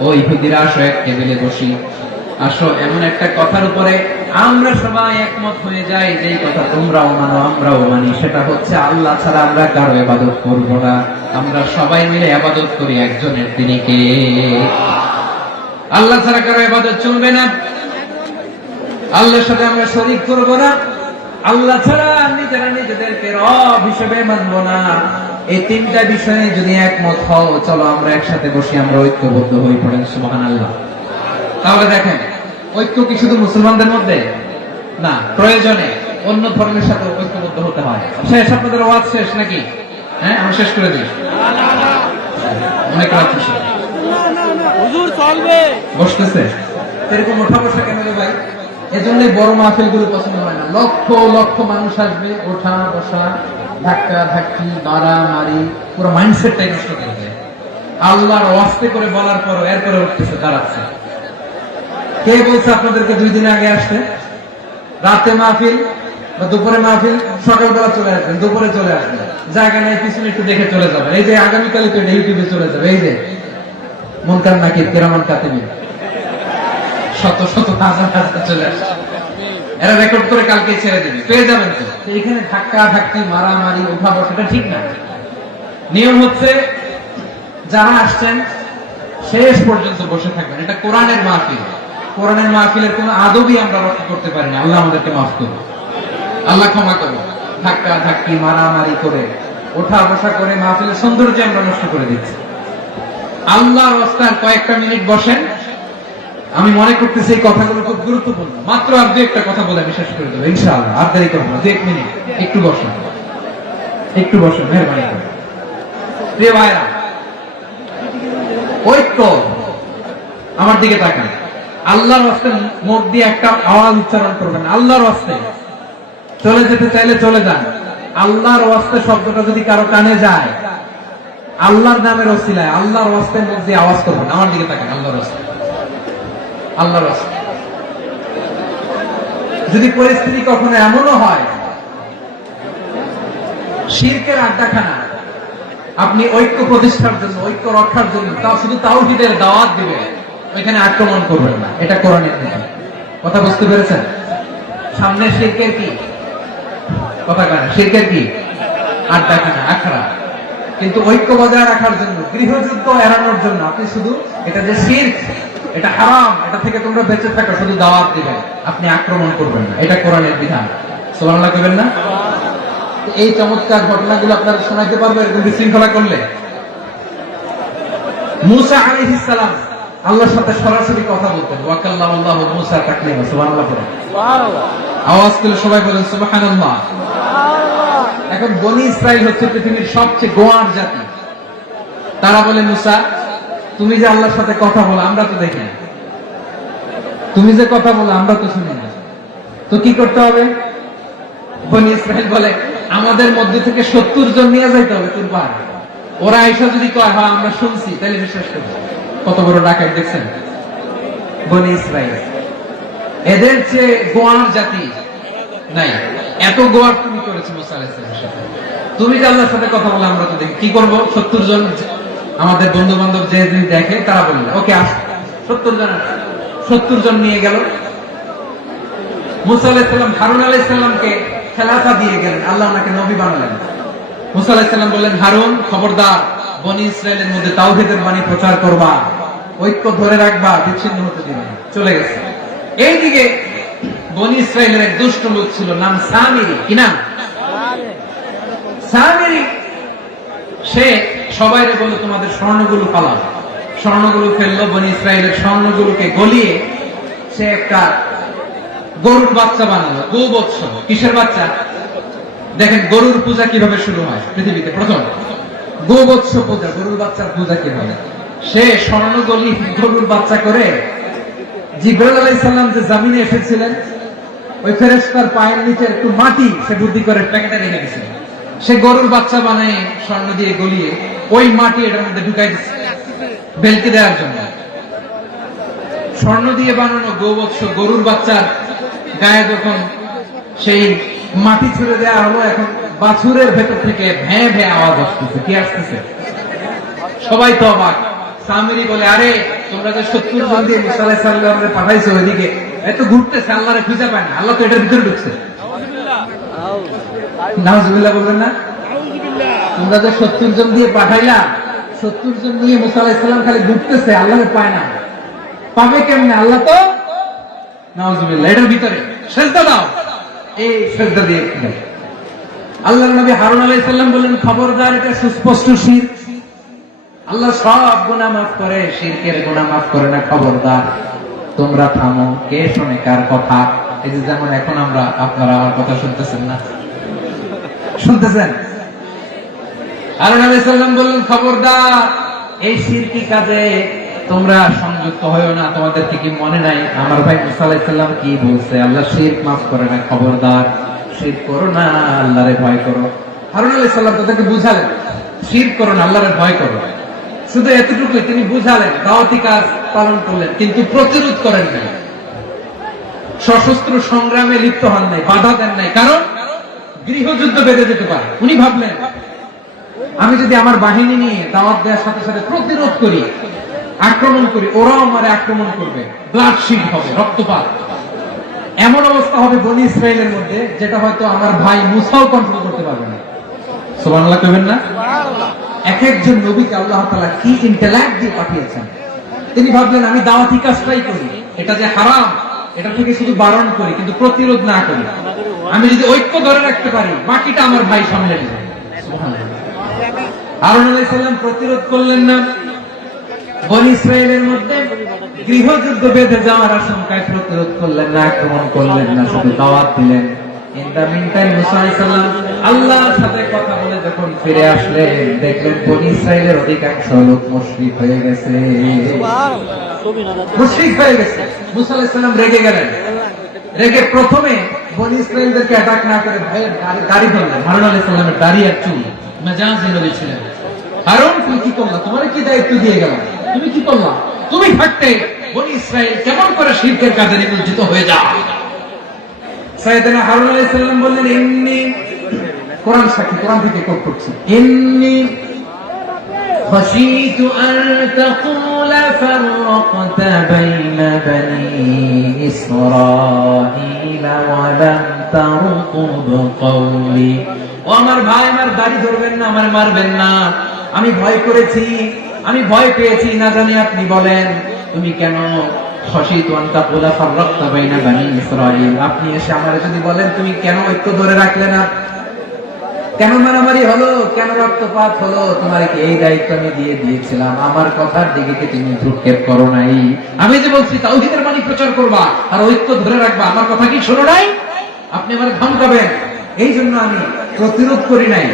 ও ইহুদিরা আসো এক টেবিলে বসি, আসো এমন একটা কথার উপরে আমরা সবাই একমত হয়ে যাই, যেই কথা তোমরাও মানো আমরাও মানি, সেটা হচ্ছে আল্লাহ ছাড়া আমরা কারো ইবাদত করব না, আমরা সবাই মিলে ইবাদত করি একজনের, তিনি কে? আল্লাহ ছাড়া কারো ইবাদত চলবে না, আল্লাহর সাথে আমরা শরীক করব না, আল্লাহ ছাড়া নিজেরা নিজেদেরকে রব হিসেবে মানব না। এই তিনটা বিষয়ে যদি একমত হও, চলো আমরা একসাথে বসি, আমরা ঐক্যবদ্ধ হয়ে পড়েন সুবহানাল্লাহ। তাহলে দেখেন, ঐক্য কি শুধু মুসলমানদের মধ্যে না, প্রয়োজনে অন্য ধর্মের সাথে ঐক্যবদ্ধ হতে হয়। শেষ, আপনাদের ওয়াজ শেষ নাকি? হ্যাঁ, আমি শেষ করে দিই। অনেক রাত হয়েছে, হুজুর চলবে বসতেছে এরকম ওঠা বসা কেন রে ভাই? এজন্যই বড় মাহফিল গুলো পছন্দ হয় না। লক্ষ লক্ষ মানুষ আসবে, ওঠা বসা, ধাক্কা ধাক্কি, মারামারি, পুরো মাইন্ডসেটটাই নষ্ট করে দেয়। আল্লাহর ওয়াস্তে করে বলার পর এরপরে উঠতেছে, দাঁড়াচ্ছে। কে বলছে আপনাদেরকে 2 দিন আগে আসতে? রাতে মাহফিল বা দুপুরে মাহফিল, সকালবেলা চলে আসবেন, দুপুরে চলে আসবেন, জায়গা নেই পিছনে একটু দেখে চলে যাবেন। এই যে আগামীকাল তো ইউটিউবে চলে যাবে, এই যে মুনকার নাকির কিরামান কাতিবিন শত শত হাজার হাজার চলে আসছে, এরা রেকর্ড করে কালকে ছেড়ে দেবে, পেয়ে যাবেন তো। এখানে ধাক্কা ধাক্কি, মারামারি, উঠা বসাটা ঠিক না। নিয়ম হচ্ছে যারা আসছেন শেষ পর্যন্ত বসে থাকবেন। এটা কোরআনের মাহফিল, কোরআনের মাহফিলের কোন আদবই আমরা রক্ষা করতে পারি না। আল্লাহ আমাদেরকে মাফ করুন, আল্লাহ ক্ষমা করুন। ধাক্কা ধাক্কি, মারামারি করে, ওঠা বসা করে মাহফিলের সৌন্দর্য আমরা নষ্ট করে দিচ্ছি। আল্লাহর রাস্তায় কয়েকটা মিনিট বসেন। আমি মনে করতেছি এই কথাগুলো খুব গুরুত্বপূর্ণ। মাত্র আর 2-1টা কথা বলে আমি শেষ করে দেবো ইনশাআল্লাহ। আর দেরি করবো না, 2-1 মিনিট। একটু বসেন, একটু বসেন, মেহরবানি করে। প্রিয় ভাইরা, ঐক্য, আমার দিকে তাকান। আল্লাহর রাস্তে মুখ দিয়ে একটা আওয়াজ উচ্চারণ করবেন, আল্লাহর রাস্তে। চলে যেতে চাইলে চলে যান। আল্লাহর রাস্তে শব্দটা যদি কারো কানে যায়, আল্লাহর নামের ওসিলায় আল্লাহর রাস্তে মুখ দিয়ে আওয়াজ করবেন। আমার দিকে তাকান, আল্লাহর রাস্তে, আল্লাহর রাস্তে। যদি পরিস্থিতি কখনো এমনও হয় শিরকের আড্ডাখানা, আপনি ঐক্য প্রতিষ্ঠার জন্য, ঐক্য রক্ষার জন্য তাও শুধু তাওহীদের দাওয়াত দিবেন, ওইখানে আক্রমণ করবেন না। এটা কোরআনের নিয়ম। কথা বুঝতে পেরেছেন? সামনে শিরকের কি কথা কানে, শিরকের কি আড্ডাখানা, আখড়া। কিন্তু ঐক্য বজায় রাখার জন্য, গৃহযুদ্ধ এড়ানোর জন্য আপনি শুধু এটা যে শিরক, এটা হারাম, এটা থেকে তোমরা বেঁচে থাকো, শুধু দাওয়াত দিবেন, আপনি আক্রমণ করবেন না। এটা কোরআনের বিধান। সুবহানাল্লাহ কইবেন না? এই চমৎকার ঘটনাগুলো আপনারা শোনাইতে পারবো এরকম বিশৃঙ্খলা করলে। মুসা আলাইহিস সালাম আল্লাহর সাথে সরাসরি কথা বলতেন। ওয়াকাল্লামাল্লাহু মুসা তাকলিমা। সুবহানাল্লাহ পড়েন, সুবহানাল্লাহ। আওয়াজ করে সবাই বলেন সুবহানাল্লাহ। এখন বনি ইসরাইল হচ্ছে পৃথিবীর সবচেয়ে গোয়ার জাতি। তারা বলে, মুসা তুমি যে আল্লাহর সাথে কথা বলো আমরা তো দেখি না, তুমি যে কথা বলো আমরা তো শুনি না, তো কি করতে হবে? বনি ইসরাইল বলে, আমাদের মধ্যে থেকে 70 জন নিয়ে যাইতে হবে তোর পাহাড়ে। ওরা এসে যদি কয় হ্যাঁ আমরা শুনছি, তাহলে বিশ্বাস করবো। কত বড় ডাকাত দেখছেন বনি ইসরাইল। এদের চেয়ে গোয়ার জাতি নাই। এত গোয়ার তুমি করেছো মুসা আলাইহিস সালামের সাথে। তুমি যে আল্লাহর সাথে কথা বলে আমরা তো দেখি, কি করবো? 70 জন আমাদের বন্ধু বান্ধব যে দেখে তারা বলল ওকে আস, 70 জন নিয়ে গেল। মুসা আলাইহিস সালাম হারুন আলাইহিস সালামকে খেলাফা দিয়ে গেলেন, আল্লাহ ওনাকে নবী বানালেন। মুসা আলাইহিস সালাম বললেন, হারুন খবরদার, বনি ইসরায়েলের মধ্যে তাওহীদের বাণী প্রচার করবা, ঐক্য ধরে রাখবা, বিচ্ছিন্ন হতে দিবে না। চলে গেছে। এইদিকে বনি ইসরায়েলের এক দুষ্ট লোক ছিল, নাম সামিরি। কি নাম? সামিরি। সে সবাইরে বলে তোমাদের স্বর্ণগুলো পালাও, স্বর্ণগুলো ফেললো, বনি ইসরায়েলের স্বর্ণগুলোকে গলিয়ে সে একটা গরুর বাচ্চা বানালো, গোবৎস। কিসের বাচ্চা? দেখেন গরুর পূজা কিভাবে শুরু হয় পৃথিবীতে প্রথম, গোবৎস পূজা, গরুর বাচ্চার পূজা কিভাবে। সে স্বর্ণ গলি গরুর বাচ্চা করে জিবরাইল আলাইহিস সালাম যে জমিনে এসেছিলেন, ওই ফেরেশতার পায়ের নিচে একটু মাটি সে বুদ্ধি করে প্যাকেটে রেখে দিয়েছিল। সে গরুর বাচ্চা বানায় স্বর্ণ দিয়ে গলিয়ে ওই মাটি এটার মধ্যে ঢুকাই দিচ্ছে বেলকে দেওয়ার জন্য। স্বর্ণ দিয়ে বানানো গোবৎস গরুর বাচ্চার গায়ে যখন সেই মাটি ছুড়ে দেওয়া হলো, এখন বাছুরের ভেতর থেকে ভ্যাঁ ভ্যাঁ আওয়াজ আসতেছে। কি আসতেছে? সবাই তো অবাক। সামিরি বলে, আরে তোমরা যে 70 জন দিয়ে মুসা আলাইহিস সালামকে পাঠাইছো ওইদিকে, এত ঘুরতেছে, আল্লাহরে খুঁজে পায় না, আল্লাহ তো এটার ভিতরে ঢুকছে। নাউজুবিল্লাহ বলবেন না? তোমরা যে 70 জন দিয়ে পাঠাইলা, 70 জন নিয়ে মুসা আলাইহিস সালাম খালি ঘুরতেছে, আল্লাহরে পায় না। পাবে কেমনে? আল্লাহ তো নাউজুবিল্লাহ এটার ভিতরে। সেজদা দাও, এই সেজদা দিয়ে আল্লাহর নবী হারুন আলাইহিস সালাম বললেন, খবরদার, এটা সুস্পষ্ট শিরক। আল্লাহ সব গুনাহ মাফ করে, শিরকের গুনাহ মাফ করে না, খবরদার তোমরা থামো। কে শুনে কার কথা? এই যে যেমন এখন আমরা, আপনারা আমার কথা শুনতেছেন না? শুনতেছেন? হারুন আলাইহিস সালাম বললেন, খবরদার, এই শিরকি কাজে তোমরা সংযুক্ত হয়ো না। তোমাদেরকে কি মনে নাই আমার ভাই মুসা আলাইহিস সালাম কি বলছে? আল্লাহ শিরক মাফ করে না, খবরদার শিরক করো না, আল্লাহরে ভয় করো। হারুন আলাইহিস সালাম তাদেরকে বুঝালেন, শিরক করো না, আল্লাহরে ভয় করো। শুধু এতটুকুই তিনি বুঝালেন, দাওয়াতি কাজ পালন করলেন, কিন্তু প্রতিরোধ করেন নাই, সশস্ত্র সংগ্রামে লিপ্ত হন নাই, বাধা দেন নাই। কারণ গৃহযুদ্ধ বেঁধে যেতে পারে। উনি ভাবলেন, আমি যদি আমার বাহিনী নিয়ে দাওয়াত দেওয়ার সাথে সাথে প্রতিরোধ করি, আক্রমণ করি, ওরাও আমারে আক্রমণ করবে, ব্লাডশিট হবে, রক্তপাত, এমন অবস্থা হবে বনি ইসরায়েলের মধ্যে যেটা হয়তো আমার ভাই মুসাও কন্ট্রোল করতে পারবে না। সুবহানাল্লাহ কইবেন না? এক একজন নবীকে আল্লাহ তাআলা কি ইন্টেলেক্ট দিয়ে পাঠিয়েছেন। তিনি ভাবলেন, আমি দাওয়াতি কাজটাই করি, এটা যে হারাম এটা থেকে শুধু বারণ করি, কিন্তু প্রতিরোধ না করি। আমি যদি ঐক্য ধরে রাখতে পারি, বাকিটা আমার ভাই সামলে নেবে। সুবহানাল্লাহ। হারুন আলাইহিস সালাম প্রতিরোধ করলেন না, বনি ইসরায়েলের মধ্যে গৃহযুদ্ধ বেঁধে যাওয়ার আশঙ্কায় প্রতিরোধ করলেন না, আক্রমণ করলেন না, শুধু দাওয়াত দিলেন। ইন দা মিন টাইম মুসা আলাইহিস সালাম আল্লাহর সাথে কথা বলে যখন ফিরে আসলেন, দেখলেন বনি ইসরায়েলের অধিকাংশ লোক মুশরিক হয়ে গেছে। মুশরিক হয়ে গেছে। মুসা আলাইহিস সালাম রেগে গেলেন। রেগে প্রথমে বনি ইসরায়েলদেরকে অ্যাটাক না করে ভয়ের দাড়ি ধরলেন। হারুন আলাইহিস সালামের দাড়ি আর চুল মেজাজি নবী ছিলেন। হারুন, তুমি কি করলা? তোমার কি দায়িত্ব দিয়ে গেলাম, তুমি কি করলা? তুমি থাকতে বনি ইসরায়েল কেমন করে শিরকের কাজে নিমজ্জিত হয়ে যায়? সাইয়েদনা হারুন আলাইহিস সালাম বললেন, ইন্নী, কোরআন সাক্ষী, কোরআন থেকে কোট করছি, ইন্নী খাশীতু আন তাকুলা ফাররাকতা বাইনা বনি ইসরাঈলা ওয়া লাম তারকুব কওলি। ও আমার ভাই, আমার দাড়ি ধরবেন না, আমার মারবেন না। আমি ভয় করেছি, আমি ভয় পেয়েছি, না জানি আপনি বলেন তুমি কেন খাশীতু আন তাকুলা ফাররাকতা বাইনা বনি ইসরাঈল, আপনি এসে আমারে যদি বলেন তুমি কেন ঐক্য ধরে রাখলে না, কেন মারামারি হলো, কেন রক্তপাত হলো, তোমার কি এই দায়িত্ব আমি দিয়ে দিয়েছিলাম? আমার কথার দিকে কি তুমি ভ্রুক্ষেপ করো নাই? আমি যে বলছি তাওহীদের বাণী প্রচার করবা আর ঐক্য ধরে রাখবা, আমার কথা কি শোনো নাই? আপনি আমার ধমকাবেন, এই জন্য আমি প্রতিরোধ করি নাই,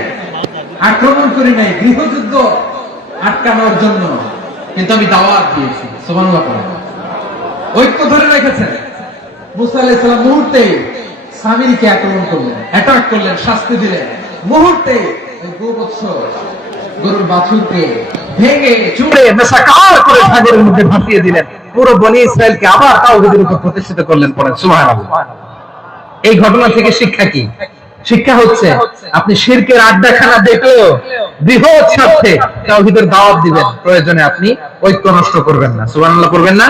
আক্রমণ করি নাই, গৃহযুদ্ধ আটকানোর জন্য, কিন্তু আমি দাওয়াত দিয়েছি। সুবহানাল্লাহ। ঐক্য ধরে রেখেছেন। মুসা আলাইহিস সালাম মুহূর্তে সামিরীকে আক্রমণ করলেন, অ্যাটাক করলেন, শাস্তি দিলেন। মুহূর্তে ওই গোবৎস গরুর বাছুরকে ভেঙে চুরে মেসাকার করে সাগরের মধ্যে ভাসিয়ে দিলেন। পুরো বনি ইসরায়েলকে আবার তাওহীদের উপর প্রতিষ্ঠিত করলেন। পড়েন সুবহানাল্লাহ। এই ঘটনা থেকে শিক্ষা কি? শিক্ষা হচ্ছে, আপনি শিরকের আড্ডাখানা দেখলেও বৃহৎ স্বার্থে তাওহীদের দাওয়াত দিবেন, প্রয়োজনে আপনি ঐক্য নষ্ট করবেন না। সুবহানাল্লাহ করবেন না?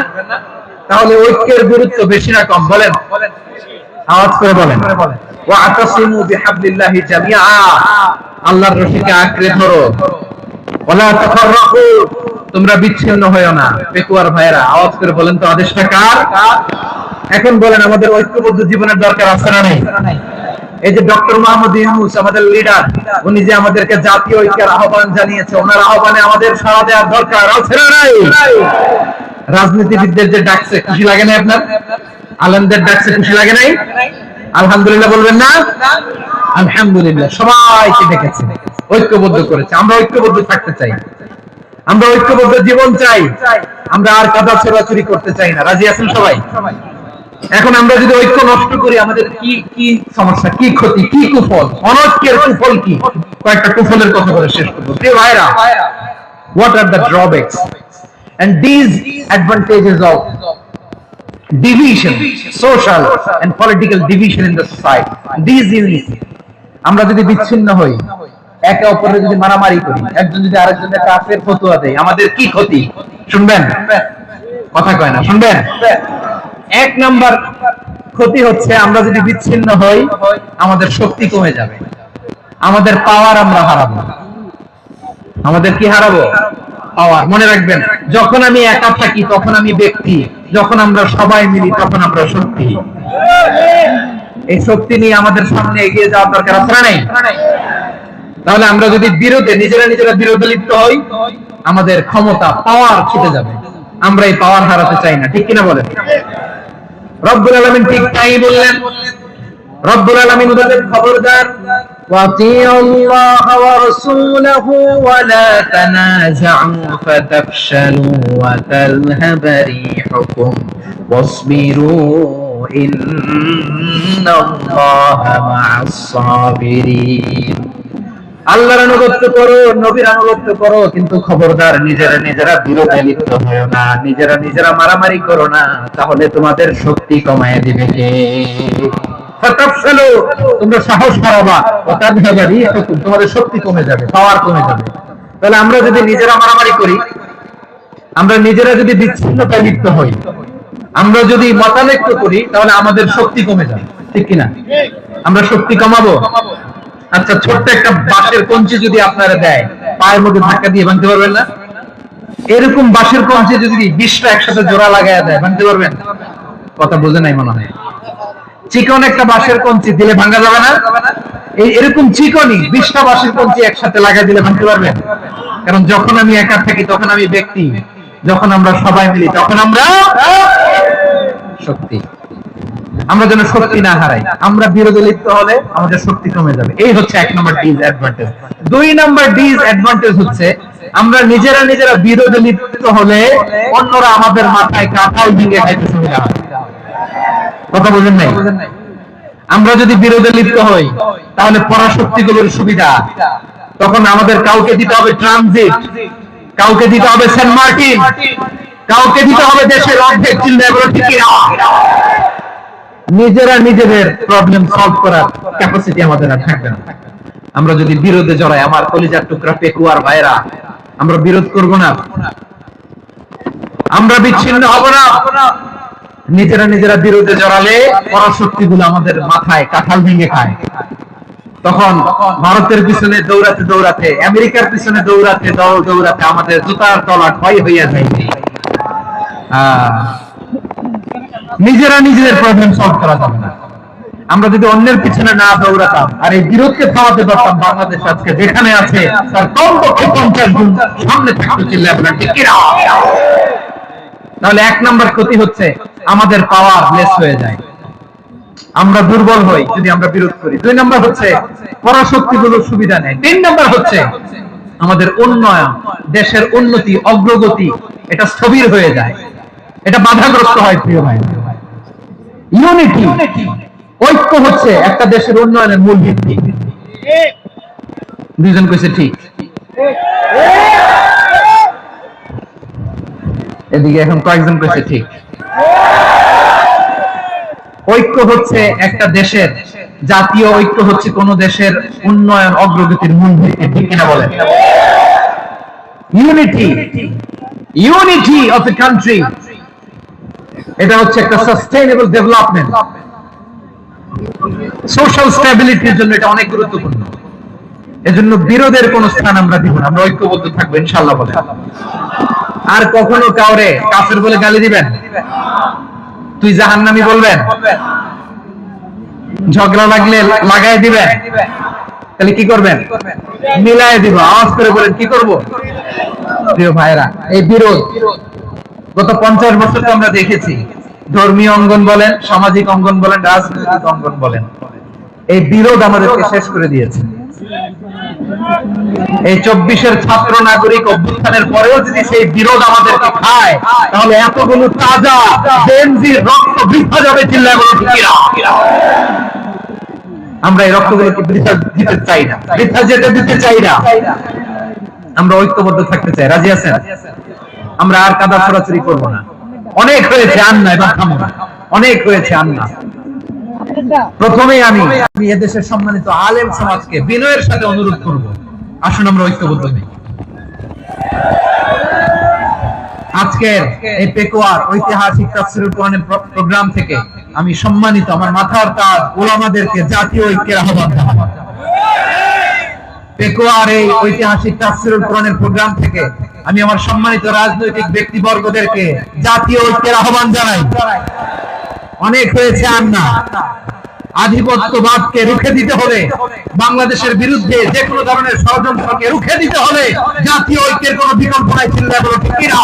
তাহলে ঐক্যের গুরুত্ব বেশি না কম? বলেন, আওয়াজ করে বলেন। ওয়াতাসিমু বিহাবলিল্লাহি জামিআ, আল্লাহর রশিকে আঁকড়ে ধরো। ওয়ালা তাফাররাকু, তোমরা বিচ্ছিন্ন হয়ো না। বেকুয়ার ভাইরা, আওয়াজ করে বলেন তো, আদেশটা কার? এখন বলেন, আমাদের ঐক্যবদ্ধ জীবনের দরকার আছে না নাই? এই যে ডক্টর মোহাম্মদ ইউনূস আমাদের লিডার, উনি যে আমাদেরকে জাতীয় ঐক্যের আহ্বান জানিয়েছে, ওনার আহ্বানে আমাদের সাড়া দেওয়ার দরকার আছে না নাই? রাজনীতিবিদদের যে ডাকছে খুশি লাগে না আপনার? আলেমদের ডাকছে খুশি লাগে নাই? আলহামদুলিল্লাহ বলবেন না? আলহামদুলিল্লাহ, সবাইকে ডেকেছে, ঐক্যবদ্ধ করেছে। আমরা ঐক্যবদ্ধ থাকতে চাই, আমরা ঐক্যবদ্ধ জীবন চাই, আমরা আর কাদা ছোড়াছুরি করতে চাই না। রাজি আছেন সবাই? এখন আমরা যদি ঐক্য নষ্ট করি আমাদের কি কি সমস্যা, কি ক্ষতি, কি কুফল? অনৈক্যের কুফল কি? কয়েকটা কুফলের কথা বলে শেষ করব। প্রিয় ভাইরা, what are the drawbacks and these advantages of division, social and political division in the society, these unity? আমরা যদি বিচ্ছিন্ন হই, একে অপরের যদি মারামারি করি, একজন যদি আরেকজনের কাফের ফতোয়া দেয়, আমাদের কি ক্ষতি? শুনবেন? কথা কয় না, শুনবেন? এক নাম্বার ক্ষতি হচ্ছে আমরা যদি বিচ্ছিন্ন হই আমাদের শক্তি কমে যাবে, আমাদের পাওয়ার আমরা হারাবো। আমাদের কি হারাবো? পাওয়ার। মনে রাখবেন, যখন আমি একা থাকি তখন আমি ব্যক্তি, যখন আমরা সবাই মিলি তখন আমরা শক্তি। এই শক্তি নিয়ে আমাদের সামনে এগিয়ে যাওয়ার দরকার আছে না নাই? তাহলে আমরা যদি নিজেরা বিরোধে লিপ্ত হই আমাদের ক্ষমতা, পাওয়ার ছুটে যাবে। আমরা এই পাওয়ার হারাতে চাই না, ঠিক কিনা বলেন? রব্বুল আলামিন ঠিক তাই বললেন। রব্বুল আলামিন বলেন, খবরদার, ওয়াতিউল্লাহ ওয়া রাসূলাহু ওয়া লা তানাযাউ ফাতাফশালু ওয়া তাযহাবা রিহুকুম ওয়াসবিরু ইন্নাল্লাহা মা'আস সাবিরিন। আল্লাহর আনুগত্য করো, নবীর আনুগত্য করো, কিন্তু খবরদার নিজেরা বিরোধে লিপ্ত হয়ো না, নিজেরা মারামারি করো না, তাহলে তোমাদের শক্তি কমায় দিবে কে? ফাতাফশালু, তোমরা সাহস হারাবা, ওয়া তাযহাবা রিহুকুম, তোমাদের শক্তি কমে যাবে, পাওয়ার কমে যাবে। তাহলে আমরা যদি নিজেরা মারামারি করি, আমরা নিজেরা যদি বিচ্ছিন্নতায় লিপ্ত হই, আমরা যদি মতানৈক্য করি, তাহলে আমাদের শক্তি কমে যাবে, ঠিক কিনা? আমরা শক্তি কমাবো। আচ্ছা, ছোট্ট একটা বাঁশের কঞ্চি যদি আপনারা দেয়, পায়ের মধ্যে ধাক্কা দিয়ে ভাঙতে পারবেন না? এরকম বাঁশের কঞ্চি যদি 20টা একসাথে জোড়া লাগায় দেয়, ভাঙতে পারবেন? কথা বোঝে নাই মনে হয়। চিকন একটা বাঁশের কঞ্চি দিলে ভাঙা যাবে না? এরকম চিকনই 20টা বাঁশের কঞ্চি একসাথে লাগাই দিলে ভাঙতে পারবেন? কারণ যখন আমি একা থাকি তখন আমি ব্যক্তি, যখন আমরা সবাই মিলি তখন আমরা শক্তি। আমরা যেন শক্তি না হারাই, আমরা বিরোধে লিপ্ত হলে আমাদের শক্তি কমে যাবে। এই হচ্ছে এক নম্বর ডিসঅ্যাডভান্টেজ। 2 নম্বর ডিসঅ্যাডভান্টেজ হচ্ছে আমরা নিজেরা বিরোধে লিপ্ত হলে অন্যরা আমাদের মাথায় কাঁঠাল ভেঙে খাইতে সুবিধা হয়। কথা বলেন নাই? আমরা যদি বিরোধে লিপ্ত হই তাহলে পরাশক্তিগুলোর সুবিধা, তখন আমাদের কাউকে দিতে হবে ট্রানজিট, কাউকে দিতে হবে সেন্ট মার্টিন, কাউকে দিতে হবে দেশের অর্ধেক চিল্লাগুলো, ঠিক না? নিজেদের প্রবলেম সলভ করার ক্যাপাসিটি আমাদের আর থাকবে না। আমরা যদি বিরোধে জড়াই, আমার কলিজার টুকরা পেকুয়ার ভাইরা, আমরা বিরোধ করব না, আমরা বিচ্ছিন্ন হব না। নিজেরা বিরোধে জড়ালে পরাশক্তিগুলো আমাদের মাথায় কাঁঠাল ভেঙে খায়। তখন ভারতের পিছনে দৌড়াতে, আমেরিকার পিছনে দৌড়াতে আমাদের জুতার তলা ক্ষয় হইয়া যায়। নিজেদের প্রবলেম সলভ করা যাবে না। আমরা যদি অন্যের পিছনে না দৌড়াতাম আর এই বিরোধকে থামাতে পারতাম, বাংলাদেশ আজকে যেখানে আছে তার কমপক্ষে 50 গুণ সামনে থাকতে চিল্লায় আপনার, ঠিক কিনা? তাহলে 1 নম্বর ক্ষতি হচ্ছে আমাদের পাওয়ার লেস হয়ে যায়, আমরা দুর্বল হই যদি আমরা বিরোধ করি। 2 নম্বর হচ্ছে পরাশক্তিগুলোর সুবিধা নেয়। 3 নম্বর হচ্ছে আমাদের উন্নয়ন, দেশের উন্নতি, অগ্রগতি, এটা স্থবির হয়ে যায়, এটা বাধাগ্রস্ত হয়। প্রিয় ভাই, ইউনিটি, ঐক্য হচ্ছে একটা দেশের উন্নয়নের মূল ভিত্তি। দুইজন কইছে ঠিক, এদিকে এখন কয়েকজন কইছে ঠিক। ঐক্য হচ্ছে একটা দেশের, জাতীয় ঐক্য হচ্ছে কোন দেশের উন্নয়ন, অগ্রগতির মূল ভিত্তি, ঠিক কিনা বলেন? ইউনিটি অফ এ কান্ট্রি, এটা হচ্ছে একটা সাস্টেইনেবল ডেভেলপমেন্ট, সোশ্যাল স্ট্যাবিলিটির জন্য এটা অনেক গুরুত্বপূর্ণ। এজন্য বিরোধের কোন স্থান আমরা দিব না, আমরা ঐক্যবদ্ধ থাকবো ইনশাআল্লাহ বলে। আর কখনো কাউরে কাফের বলে গালি দিবেন, তুই জাহান্নামী বলবেন, ঝগড়া লাগলে লাগাই দিবেন, তাহলে কি করবেন? মিলাই দিব। আওয়াজ করে বলেন কি করব? প্রিয় ভাইরা, এই বিরোধ গত 50 বছর তো আমরা দেখেছি। ধর্মীয় অঙ্গন বলেন, সামাজিক অঙ্গন বলেন, রাজনৈতিক অঙ্গন বলেন, এই বিরোধ আমাদেরকে শেষ করে দিয়েছে। এই 24-এর ছাত্র নাগরিক অভ্যুত্থানের পরেও যদি সেই বিরোধ আমাদেরকে খায়, তাহলে এতগুলো তাজা জেনজির রক্ত বৃথা যাবে। চিল্লায় বলো ঠিক কিনা? আমরা এই রক্তগুলোকে বৃথা দিতে চাই না, বৃথা যেতে দিতে চাই না। আমরা ঐক্যবদ্ধ থাকতে চাই। রাজি আছেন? আমরা আর কাদা ছড়াছড়ি করব না। অনেক হয়েছে আন্না, এবার থামো। অনেক হয়েছে আন্না। প্রথমেই আমি এদেশের সম্মানিত আলেম সমাজকে বিনয়ের সাথে অনুরোধ করব, আসুন আমরা ঐক্যবদ্ধ হই। আজকের এই পেকুয়ার ঐতিহাসিক তাফসীরুল কোরআনের প্রোগ্রাম থেকে আমি সম্মানিত আমার মাথার তাজ উলামাদেরকে জাতীয় ঐক্যের আহ্বান জানাই। পেকুয়ার এই ঐতিহাসিক তাফসীরুল কোরআনের প্রোগ্রাম থেকে আমি আমার সম্মানিত রাজনৈতিক ব্যক্তিবর্গদেরকে জাতীয় ঐক্যের আহ্বান জানাই। অনেক হয়েছে আর না। আধিপত্যবাদকে রুখে দিতে হলে, বাংলাদেশের বিরুদ্ধে যে কোনো ধরনের ষড়যন্ত্রকে রুখে দিতে হলে জাতীয় ঐক্যের কোনো বিকল্প নাই। চিন্তা করো ঠিক কিনা?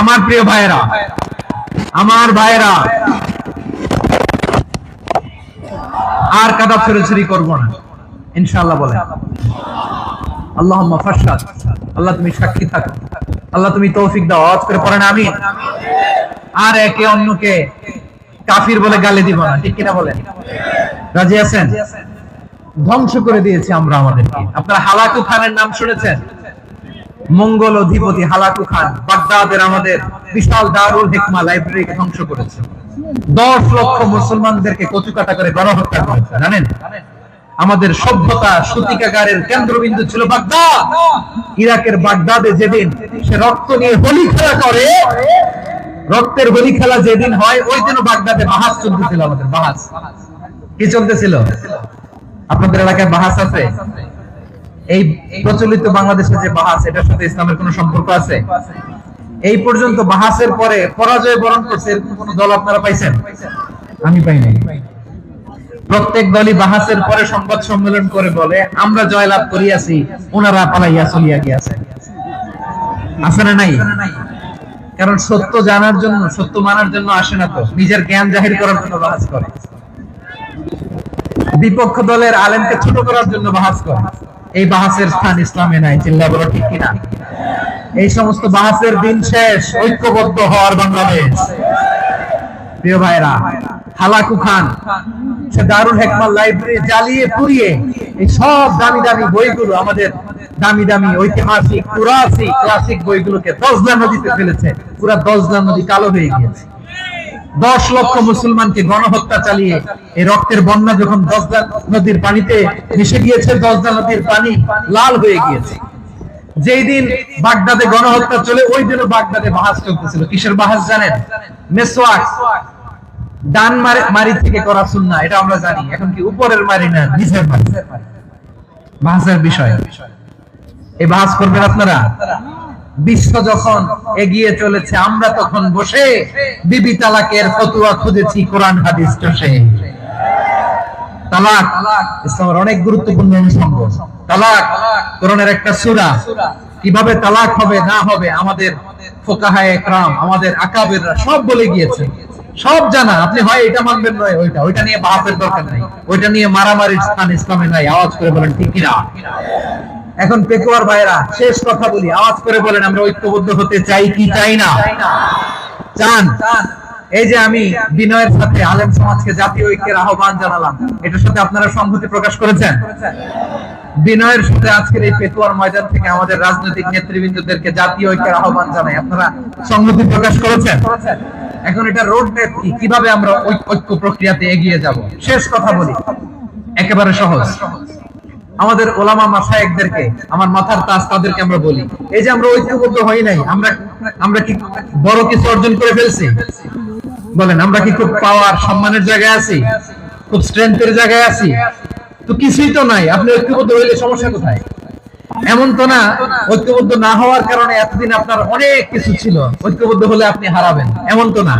আমার প্রিয় ভাইয়েরা, আমার ভাইয়েরা, আর কাদা ছড়াছড়ি করব না ইনশাআল্লাহ। বলেন আল্লাহুম্মা ফাশহাদ। আল্লাহ তুমি সাক্ষী থাকো, আল্লাহ তুমি তৌফিক দাও। আওয়াজ করে পড়েন আমিন। আর একে অন্যকে কাফির বলে গালি দিব না, ঠিক কিনা বলেন? রাজি আছেন? ধ্বংস করে দিয়েছি আমরা আমাদেরকে। আপনারা হালাকু খানের নাম শুনেছেন? মঙ্গল অধিপতি হালাকু খান বাগদাদের আমাদের বিশাল দারুল হিকমা লাইব্রেরিকে ধ্বংস করেছে। 10 লক্ষ মুসলমানদেরকে কচুকাটা করে গণহত্যা করেছে। জানেন, আমাদের সভ্যতা সূতিকাগারের কেন্দ্রবিন্দু ছিল বাগদাদ। ইরাকের বাগদাদে যেদিন সে রক্ত নিয়ে হোলি খেলা করে, রক্তের হোলি খেলা যেদিন হয়, ওই দিনও বাগদাদে বাহাস চলতেছিল। আমাদের বাহাস কি চলতেছিল? আপনাদের এলাকায় বাহাস আছে? এই প্রচলিত বাংলাদেশের যে বাহাস, এটার সাথে ইসলামের কোন সম্পর্ক আছে? এই পর্যন্ত বাহাসের পরে পরাজয় বরণ করছে এরকম কোন দল আপনারা পাইছেন? আমি পাই নাই। প্রত্যেক দলই বাহাসের পরে সংবাদ সম্মেলন করে বলে আমরা জয়লাভ করিয়াছি, ওনারা পালাইয়া চলিয়া গিয়াছে। আছে না নাই? কারণ সত্য জানার জন্য, সত্য মানার জন্য আসে না, তো নিজের জ্ঞান জাহির করার জন্য বাহাস করে। বিপক্ষ দলের আলেমকে ছোট করার জন্য বাহাস করে। এই বাহাসের স্থান ইসলামে নাই। চিল্লা বলো ঠিক কিনা? এই সমস্ত বাহাসের দিন শেষ। ঐক্যবদ্ধ হওয়ার বাংলাদেশ। প্রিয় ভাইরা, হালাকু খান সে দারুল হিকমা লাইব্রেরি জ্বালিয়ে পুড়িয়ে এই সব দামি দামি বইগুলো, আমাদের দামি দামি ঐতিহাসিক পুরাসিক ক্লাসিক বইগুলোকে দজলা নদীতে ফেলেছে। পুরা দজলা নদী কালো হয়ে গিয়েছে। 10 লক্ষ মুসলমানকে গণহত্যা চালিয়ে এই রক্তের বন্যা যখন দজলা নদীর পানিতে মিশে গিয়েছে, দজলা নদীর পানি লাল হয়ে গিয়েছে। যেই দিন বাগদাদে গণহত্যা চলে, ওই দিনও বাগদাদে বাহাস চলতেছিল। কিসের বাহাস জানেন? মেসওয়াক, ডান মারি থেকে করা সুন্নাহ, এটা আমরা জানি। এখন কি উপরের মারি না, নিচের মারি? বাহাসের বিষয়। এই বাহাস করবেন আপনারা? বিশ্ব যখন এগিয়ে চলেছে, আমরা তখন বসে বিবি তালাকের ফতোয়া খুঁজেছি কোরআন হাদিস চষে। তালাক ইসলামের অনেক গুরুত্বপূর্ণ অনুষঙ্গ। তালাক কোরআনের একটা সূরা। কিভাবে তালাক হবে না হবে আমাদের ফুকাহায়ে কেরাম, আমাদের আকাবেররা সব বলে গিয়েছে, সব জানা। আপনি হয় এটা মানবেন, নয় ওইটা। ওইটা নিয়ে বাহাসের দরকার নাই, ওইটা নিয়ে মারামারির স্থান ইসলামে নাই। আওয়াজ করে বলেন ঠিক কিনা? এখন পেকুয়ার ভাইরা, শেষ কথা বলি, আওয়াজ করে বলেন আমরা ঐক্যবদ্ধ হতে চাই কি চাই না? চান? এই যে আমি বিনয়ের সাথে আলেম সমাজকে জাতীয় ঐক্যের আহ্বান জানালাম, এটার সাথে আপনারা সংহতি প্রকাশ করেছেন? বিনয়ের সাথে আজকের এই পেকুয়ার ময়দান থেকে আমাদের রাজনৈতিক নেতৃবৃন্দদেরকে জাতীয় ঐক্যের আহ্বান জানাই, আপনারা সংহতি প্রকাশ করেছেন? এখন এটা রোড ম্যাপ কি, কিভাবে আমরা ঐক্য প্রক্রিয়াতে এগিয়ে যাব? শেষ কথা বলি, একেবারে সহজ। আমাদের ওলামা মাশায়েখদেরকে, আমার মাথার তাজ তাদেরকে আমরা বলি, এই যে আমরা ঐক্যবদ্ধ হই নাই, আমরা কি বড় কিছু অর্জন করে ফেলছি? বলেন আমরা কি খুব পাওয়ার সম্মানের জায়গায় আছি, খুব স্ট্রেংথের জায়গায় আছি? তো কিছুই তো নাই। আপনি ঐক্যবদ্ধ হইলে সমস্যা কোথায়? এমন তো না ঐক্যবদ্ধ না হওয়ার কারণে এতদিন আপনার অনেক কিছু ছিল, ঐক্যবদ্ধ হলে আপনি হারাবেন, এমন তো না।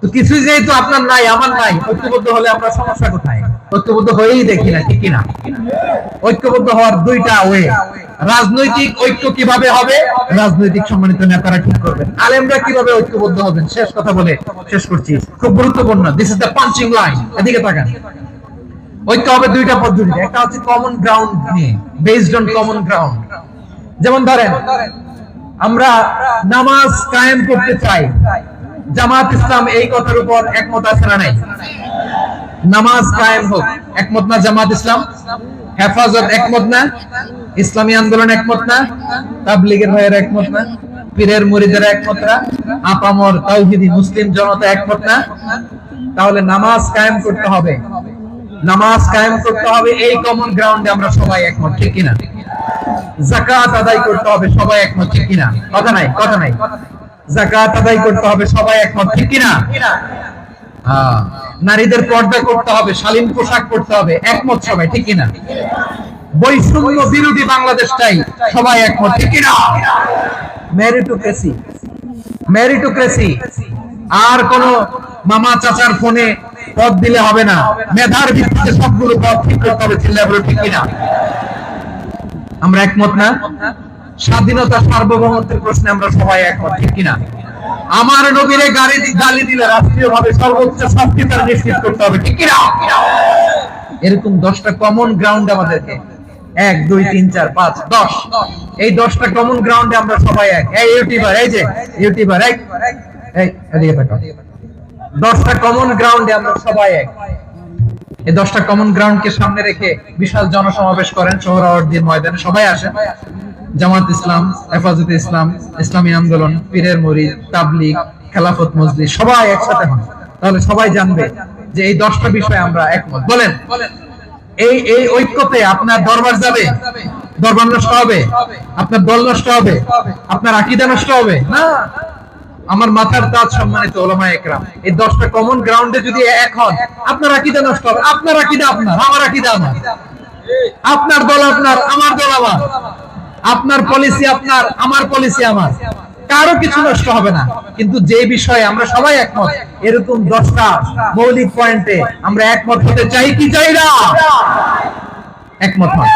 তো কিছুই যেহেতু আপনার নাই, আমার নাই, ঐক্যবদ্ধ হলে আমরা সমস্যা কোথায়? ঐক্যবদ্ধ হয়েই দেখি না, ঠিক কিনা? ঐক্যবদ্ধ হওয়ার দুইটা ওয়ে। রাজনৈতিক ঐক্য কিভাবে হবে? রাজনৈতিক সম্মানিত নেতারা ঠিক করবেন। আলেমরা কিভাবে ঐক্যবদ্ধ হবেন? শেষ কথা বলে শেষ করছি, খুব গুরুত্বপূর্ণ। This is the punching line. এদিকে তাকান। ঐক্য হবে দুইটা পদ্ধতিতে। একটা হচ্ছে কমন গ্রাউন্ড নিয়ে, বেসড অন কমন গ্রাউন্ড। যেমন ধরেন আমরা নামাজ কায়েম করতে চাই, জামাত ইসলাম এই কথার উপর একমত আছে না নাই? নামাজ কায়েম হোক, একমত না জামাত ইসলাম? হেফাজত একমত না? ইসলামী আন্দোলন একমত না? তাবলীগের ভাইয়েরা একমত না? পীরের মুরিদেরা একমত না? আপামর তাওহীদি মুসলিম জনতা একমত না? তাহলে নামাজ কায়েম করতে হবে, নামাজ কায়েম করতে হবে এই কমন গ্রাউন্ডে আমরা সবাই একমত, ঠিক কিনা? যাকাত আদায় করতে হবে, সবাই একমত, ঠিক কিনা? কথা নাই, কথা নাই। যাকাত আদায় করতে হবে, সবাই একমত, ঠিক কিনা? নারীদের পর্দা করতে হবে, শালীন পোশাক পরতে হবে, একমত সবাই, ঠিক কিনা? বৈষম্য বিরোধী বাংলাদেশ চাই, সবাই একমত, ঠিক কিনা? Meritocracy, meritocracy. আর কোন মামা চাচার ফোনে পদ দিলে হবে না, মেধার ভিত্তিতে সবগুলো পদ ঠিক করতে হবে, চিল্লায় বলো, ঠিক কিনা? আমরা একমত না? স্বাধীনতা সার্বভৌমত্বের প্রশ্নে আমরা সবাই একমত, ঠিক কিনা? আমার নবীরে গালি দিলে রাষ্ট্রীয়ভাবে সর্বোচ্চ শাস্তি তার নিশ্চিত করতে হবে, ঠিক কিনা? এরকম 10টা কমন গ্রাউন্ড আমাদেরকে, 1 2 3 4 5 10, এই 10টা কমন গ্রাউন্ডে আমরা সবাই এক। এই ইউটিউবার, এই যে ইউটিউবার, এই এদিকে তাকাও। 10টা কমন গ্রাউন্ডে আমরা সবাই এক। এই 10টা কমন গ্রাউন্ডকে সামনে রেখে বিশাল জনসমাবেশ করেন সোহরাওয়ার্দীর ময়দানে, সবাই আসেন। জামাত ইসলাম, হেফাজতে ইসলাম, ইসলামী আন্দোলন, পীরের মুরিদ, তাবলীগ, খেলাফত মজলিস, সবাই একসাথে হন। তাহলে সবাই জানবে যে এই 10টা বিষয়ে আমরা একমত। বলেন এই এই ঐক্যতে আপনার দরবার যাবে? দরবার নষ্ট হবে? আপনার দল নষ্ট হবে? আপনার আকীদা নষ্ট হবে? না। আমার মাথার তাজ সম্মানিত উলামায়ে কেরাম, এই 10টা কমন গ্রাউন্ডে যদি এক হন, আপনার আকীদা নষ্ট হবে। আপনার আকীদা আপনার, আমার আকীদা আমার, আপনার দল আপনার, আমার দল আমার, আপনার পলিসি আপনার, আমার পলিসি আমার, কারো কিছু নষ্ট হবে না। কিন্তু যে বিষয়ে আমরা সবাই একমত, এরকম 10টা মৌলিক পয়েন্টে আমরা একমত হতে চাই কি চাই না? একমত হন।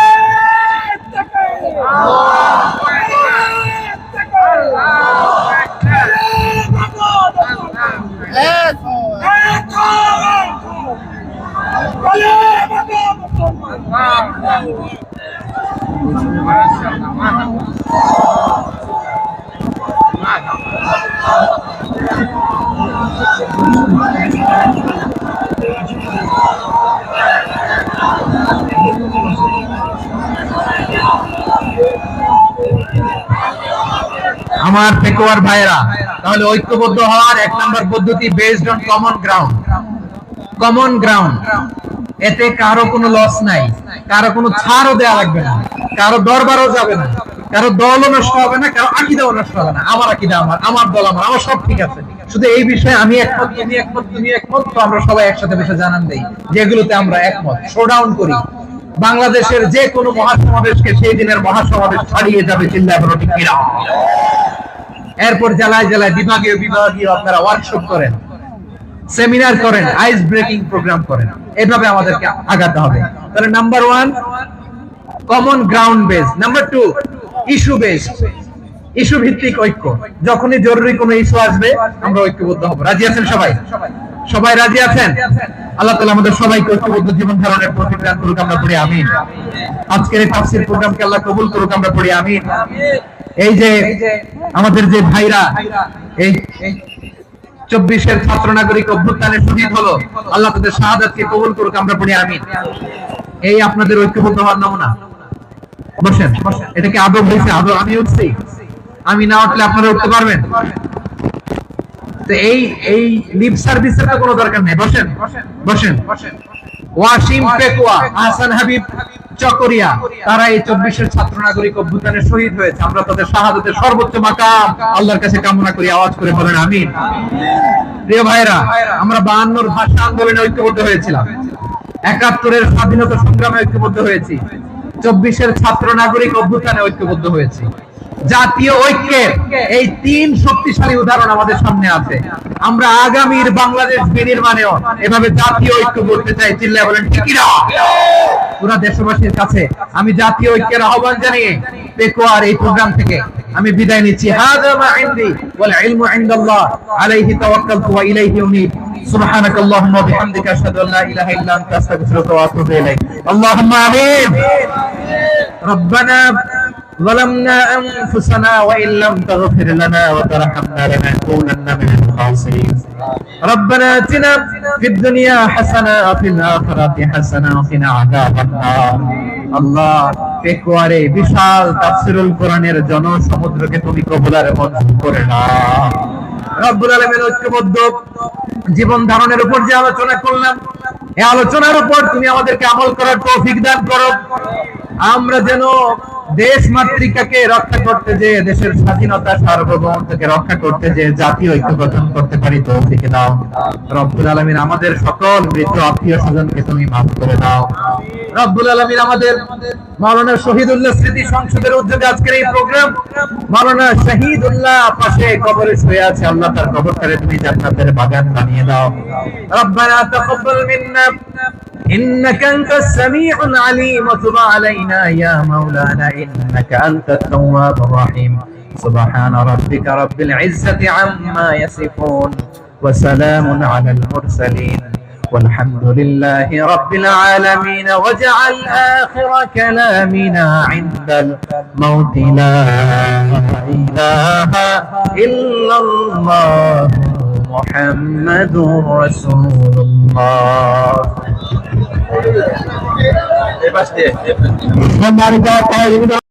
আমার পেকুয়ার ভাইরা, তাহলে ঐক্যবদ্ধ হওয়ার 1 নম্বর পদ্ধতি based on common ground. Common ground, এতে কারো কোনো লস নাই, কারো কোনো ছাড়ও দেয়া লাগবে না, কারো দরবারও যাবে না, কারো দলও নষ্ট হবে না, কারো আকীদাও নষ্ট হবে না। আমার আকীদা আমার, আমার দল আমার, আমার সব ঠিক আছে। শুধু এই বিষয়ে আমি একমত, তুমি একমত, তুমি একমত, তো আমরা সবাই একসাথে বসে জানান দেই যেগুলোতে আমরা একমত, শোডাউন করি। বাংলাদেশের যে কোনো মহাসমাবেশকে সেই দিনের মহাসমাবেশ ছাড়িয়ে যাবে, চিল্লায় বলো ঠিক কিনা? এরপর জেলায় জেলায় বিভাগীয় বিভাগীয় আপনারা ওয়ার্কশপ করেন, সেমিনার করেন, আইস ব্রেকিং প্রোগ্রাম করেন। এভাবে আমাদেরকে আগাতে হবে। তাহলে number 1 common ground base, number 2 issue base, issue ভিত্তিক ঐক্য। যখনই জরুরি কোনো ইস্যু আসবে আমরা ঐক্যবদ্ধ হব। রাজি আছেন সবাই? সবাই রাজি আছেন? আল্লাহ তাআলা আমাদের সবাইকে ঐক্যবদ্ধ জীবন ধারণের প্রতি দান করুক, আমরা পড়ি আমিন। আজকের এই তাফসীর প্রোগ্রামকে আল্লাহ কবুল করুক, আমরা পড়ি আমিন। এই যে আমাদের যে ভাইরা এই 24-এর ছাত্র নাগরিক অভ্যুত্থানে শহীদ হলো, আল্লাহ তাদের শাহাদাতকে কবুল করুক, আমরা পড়ি আমিন। এই আপনাদের ঐক্যবদ্ধ হওয়ার নমুনা। বসেন, এটা কি আদব হয়েছে? আদব আমি উঠছি, আমি না উঠলে আপনারা উঠতে পারবেন? তো এই লিপ সার্ভিসের কোনো দরকার নেই। বসেন বসেন। ওয়াসিম পেকুয়া, আহসান হাবিব চকরিয়া, তারা এই 24-এর ছাত্র নাগরিক অভ্যুত্থানে শহীদ হয়েছে। আমরা তাদের শাহাদাতের সর্বোচ্চ মাকাম আল্লাহর কাছে কামনা করি। আওয়াজ করে বলেন আমিন। প্রিয় ভাইরা, আমরা 52 ভাষা আন্দোলনে ঐক্যবদ্ধ হয়েছিলাম, 71-এর স্বাধীনতা সংগ্রামে ঐক্যবদ্ধ হয়েছি, 24-এর ছাত্র নাগরিক অভ্যুত্থানে ঐক্যবদ্ধ হয়েছি। জাতীয় ঐক্যের এই 3 শক্তিশালী উদাহরণ আমাদের সামনে আছে। আমরা আগামীর বাংলাদেশ বিনির্মাণেও এভাবে জাতীয় ঐক্য করতে চাই। চিল্লায় বলেন ঠিক না? পুরা দেশবাসীর কাছে আমি জাতীয় ঐক্যের আহ্বান জানিয়ে পেকুয়ার এই প্রোগ্রাম থেকে আমি বিদায় নিচ্ছি। হাযা মা ইনদি ওয়াল ইলমু ইনদাল্লাহ আলাইহি তাওয়াক্কালতু ওয়া ইলাইহি উনীব। সুবহানাক আল্লাহুম্মা ওয়া বিহামদিকা আশহাদু আল্লা ইলাহা ইল্লা আনতা আস্তাগফিরুকা ওয়া আতুবু ইলাইক। আল্লাহুম্মা আমিন। রব্বানা ظلمنا أنفسنا وإن لم تغفر لنا وترحمنا لنكونن من الخاسرين. ربنا آتنا في الدنيا حسنة وفي الآخرة حسنة وقنا عذاب النار. আল্লাহ, পেকুয়ারে বিশাল তাফসীরুল কোরআনের জনসমুদ্রকে তুমি কবুলার মঞ্জুর করে নাও। রব্বুল আলামিন, ঐক্যবদ্ধ জীবন ধারণের উপর যে আলোচনা করলাম, এই আলোচনার উপর তুমি আমাদেরকে আমল করার তৌফিক দান করো। আমরা যেন দেশ মাতৃকাকে রক্ষা করতে যে, দেশের স্বাধীনতা সার্বভৌমত্বকে রক্ষা করতে যে জাতীয় ঐক্য গঠন করতে পারি তৌফিক দাও। রব্বুল আলামিন, আমাদের সকল মৃত আত্মীয় স্বজনকে তুমি মাফ করে দাও। রব্বুল আলামিন, আমাদের মাওলানা শহীদুল্লাহ স্মৃতি সংসদের উদ্যোগে আজকের এই প্রোগ্রাম, মাওলানা শহীদুল্লাহ পাশে কবরে শুয়ে আছে, আল্লাহ তার কবরটারে তুমি জান্নাতের বাগান বানিয়ে দাও। রব্বানা তাকাব্বাল মিন্না إنك أنت السميع العليم وتب علينا يا مولانا إنك أنت التواب الرحيم. سبحان ربك رب العزة عما يصفون وسلام على المرسلين والحمد لله رب العالمين. واجعل آخر كلامنا عند الموت لا إله إلا الله محمد رسول الله.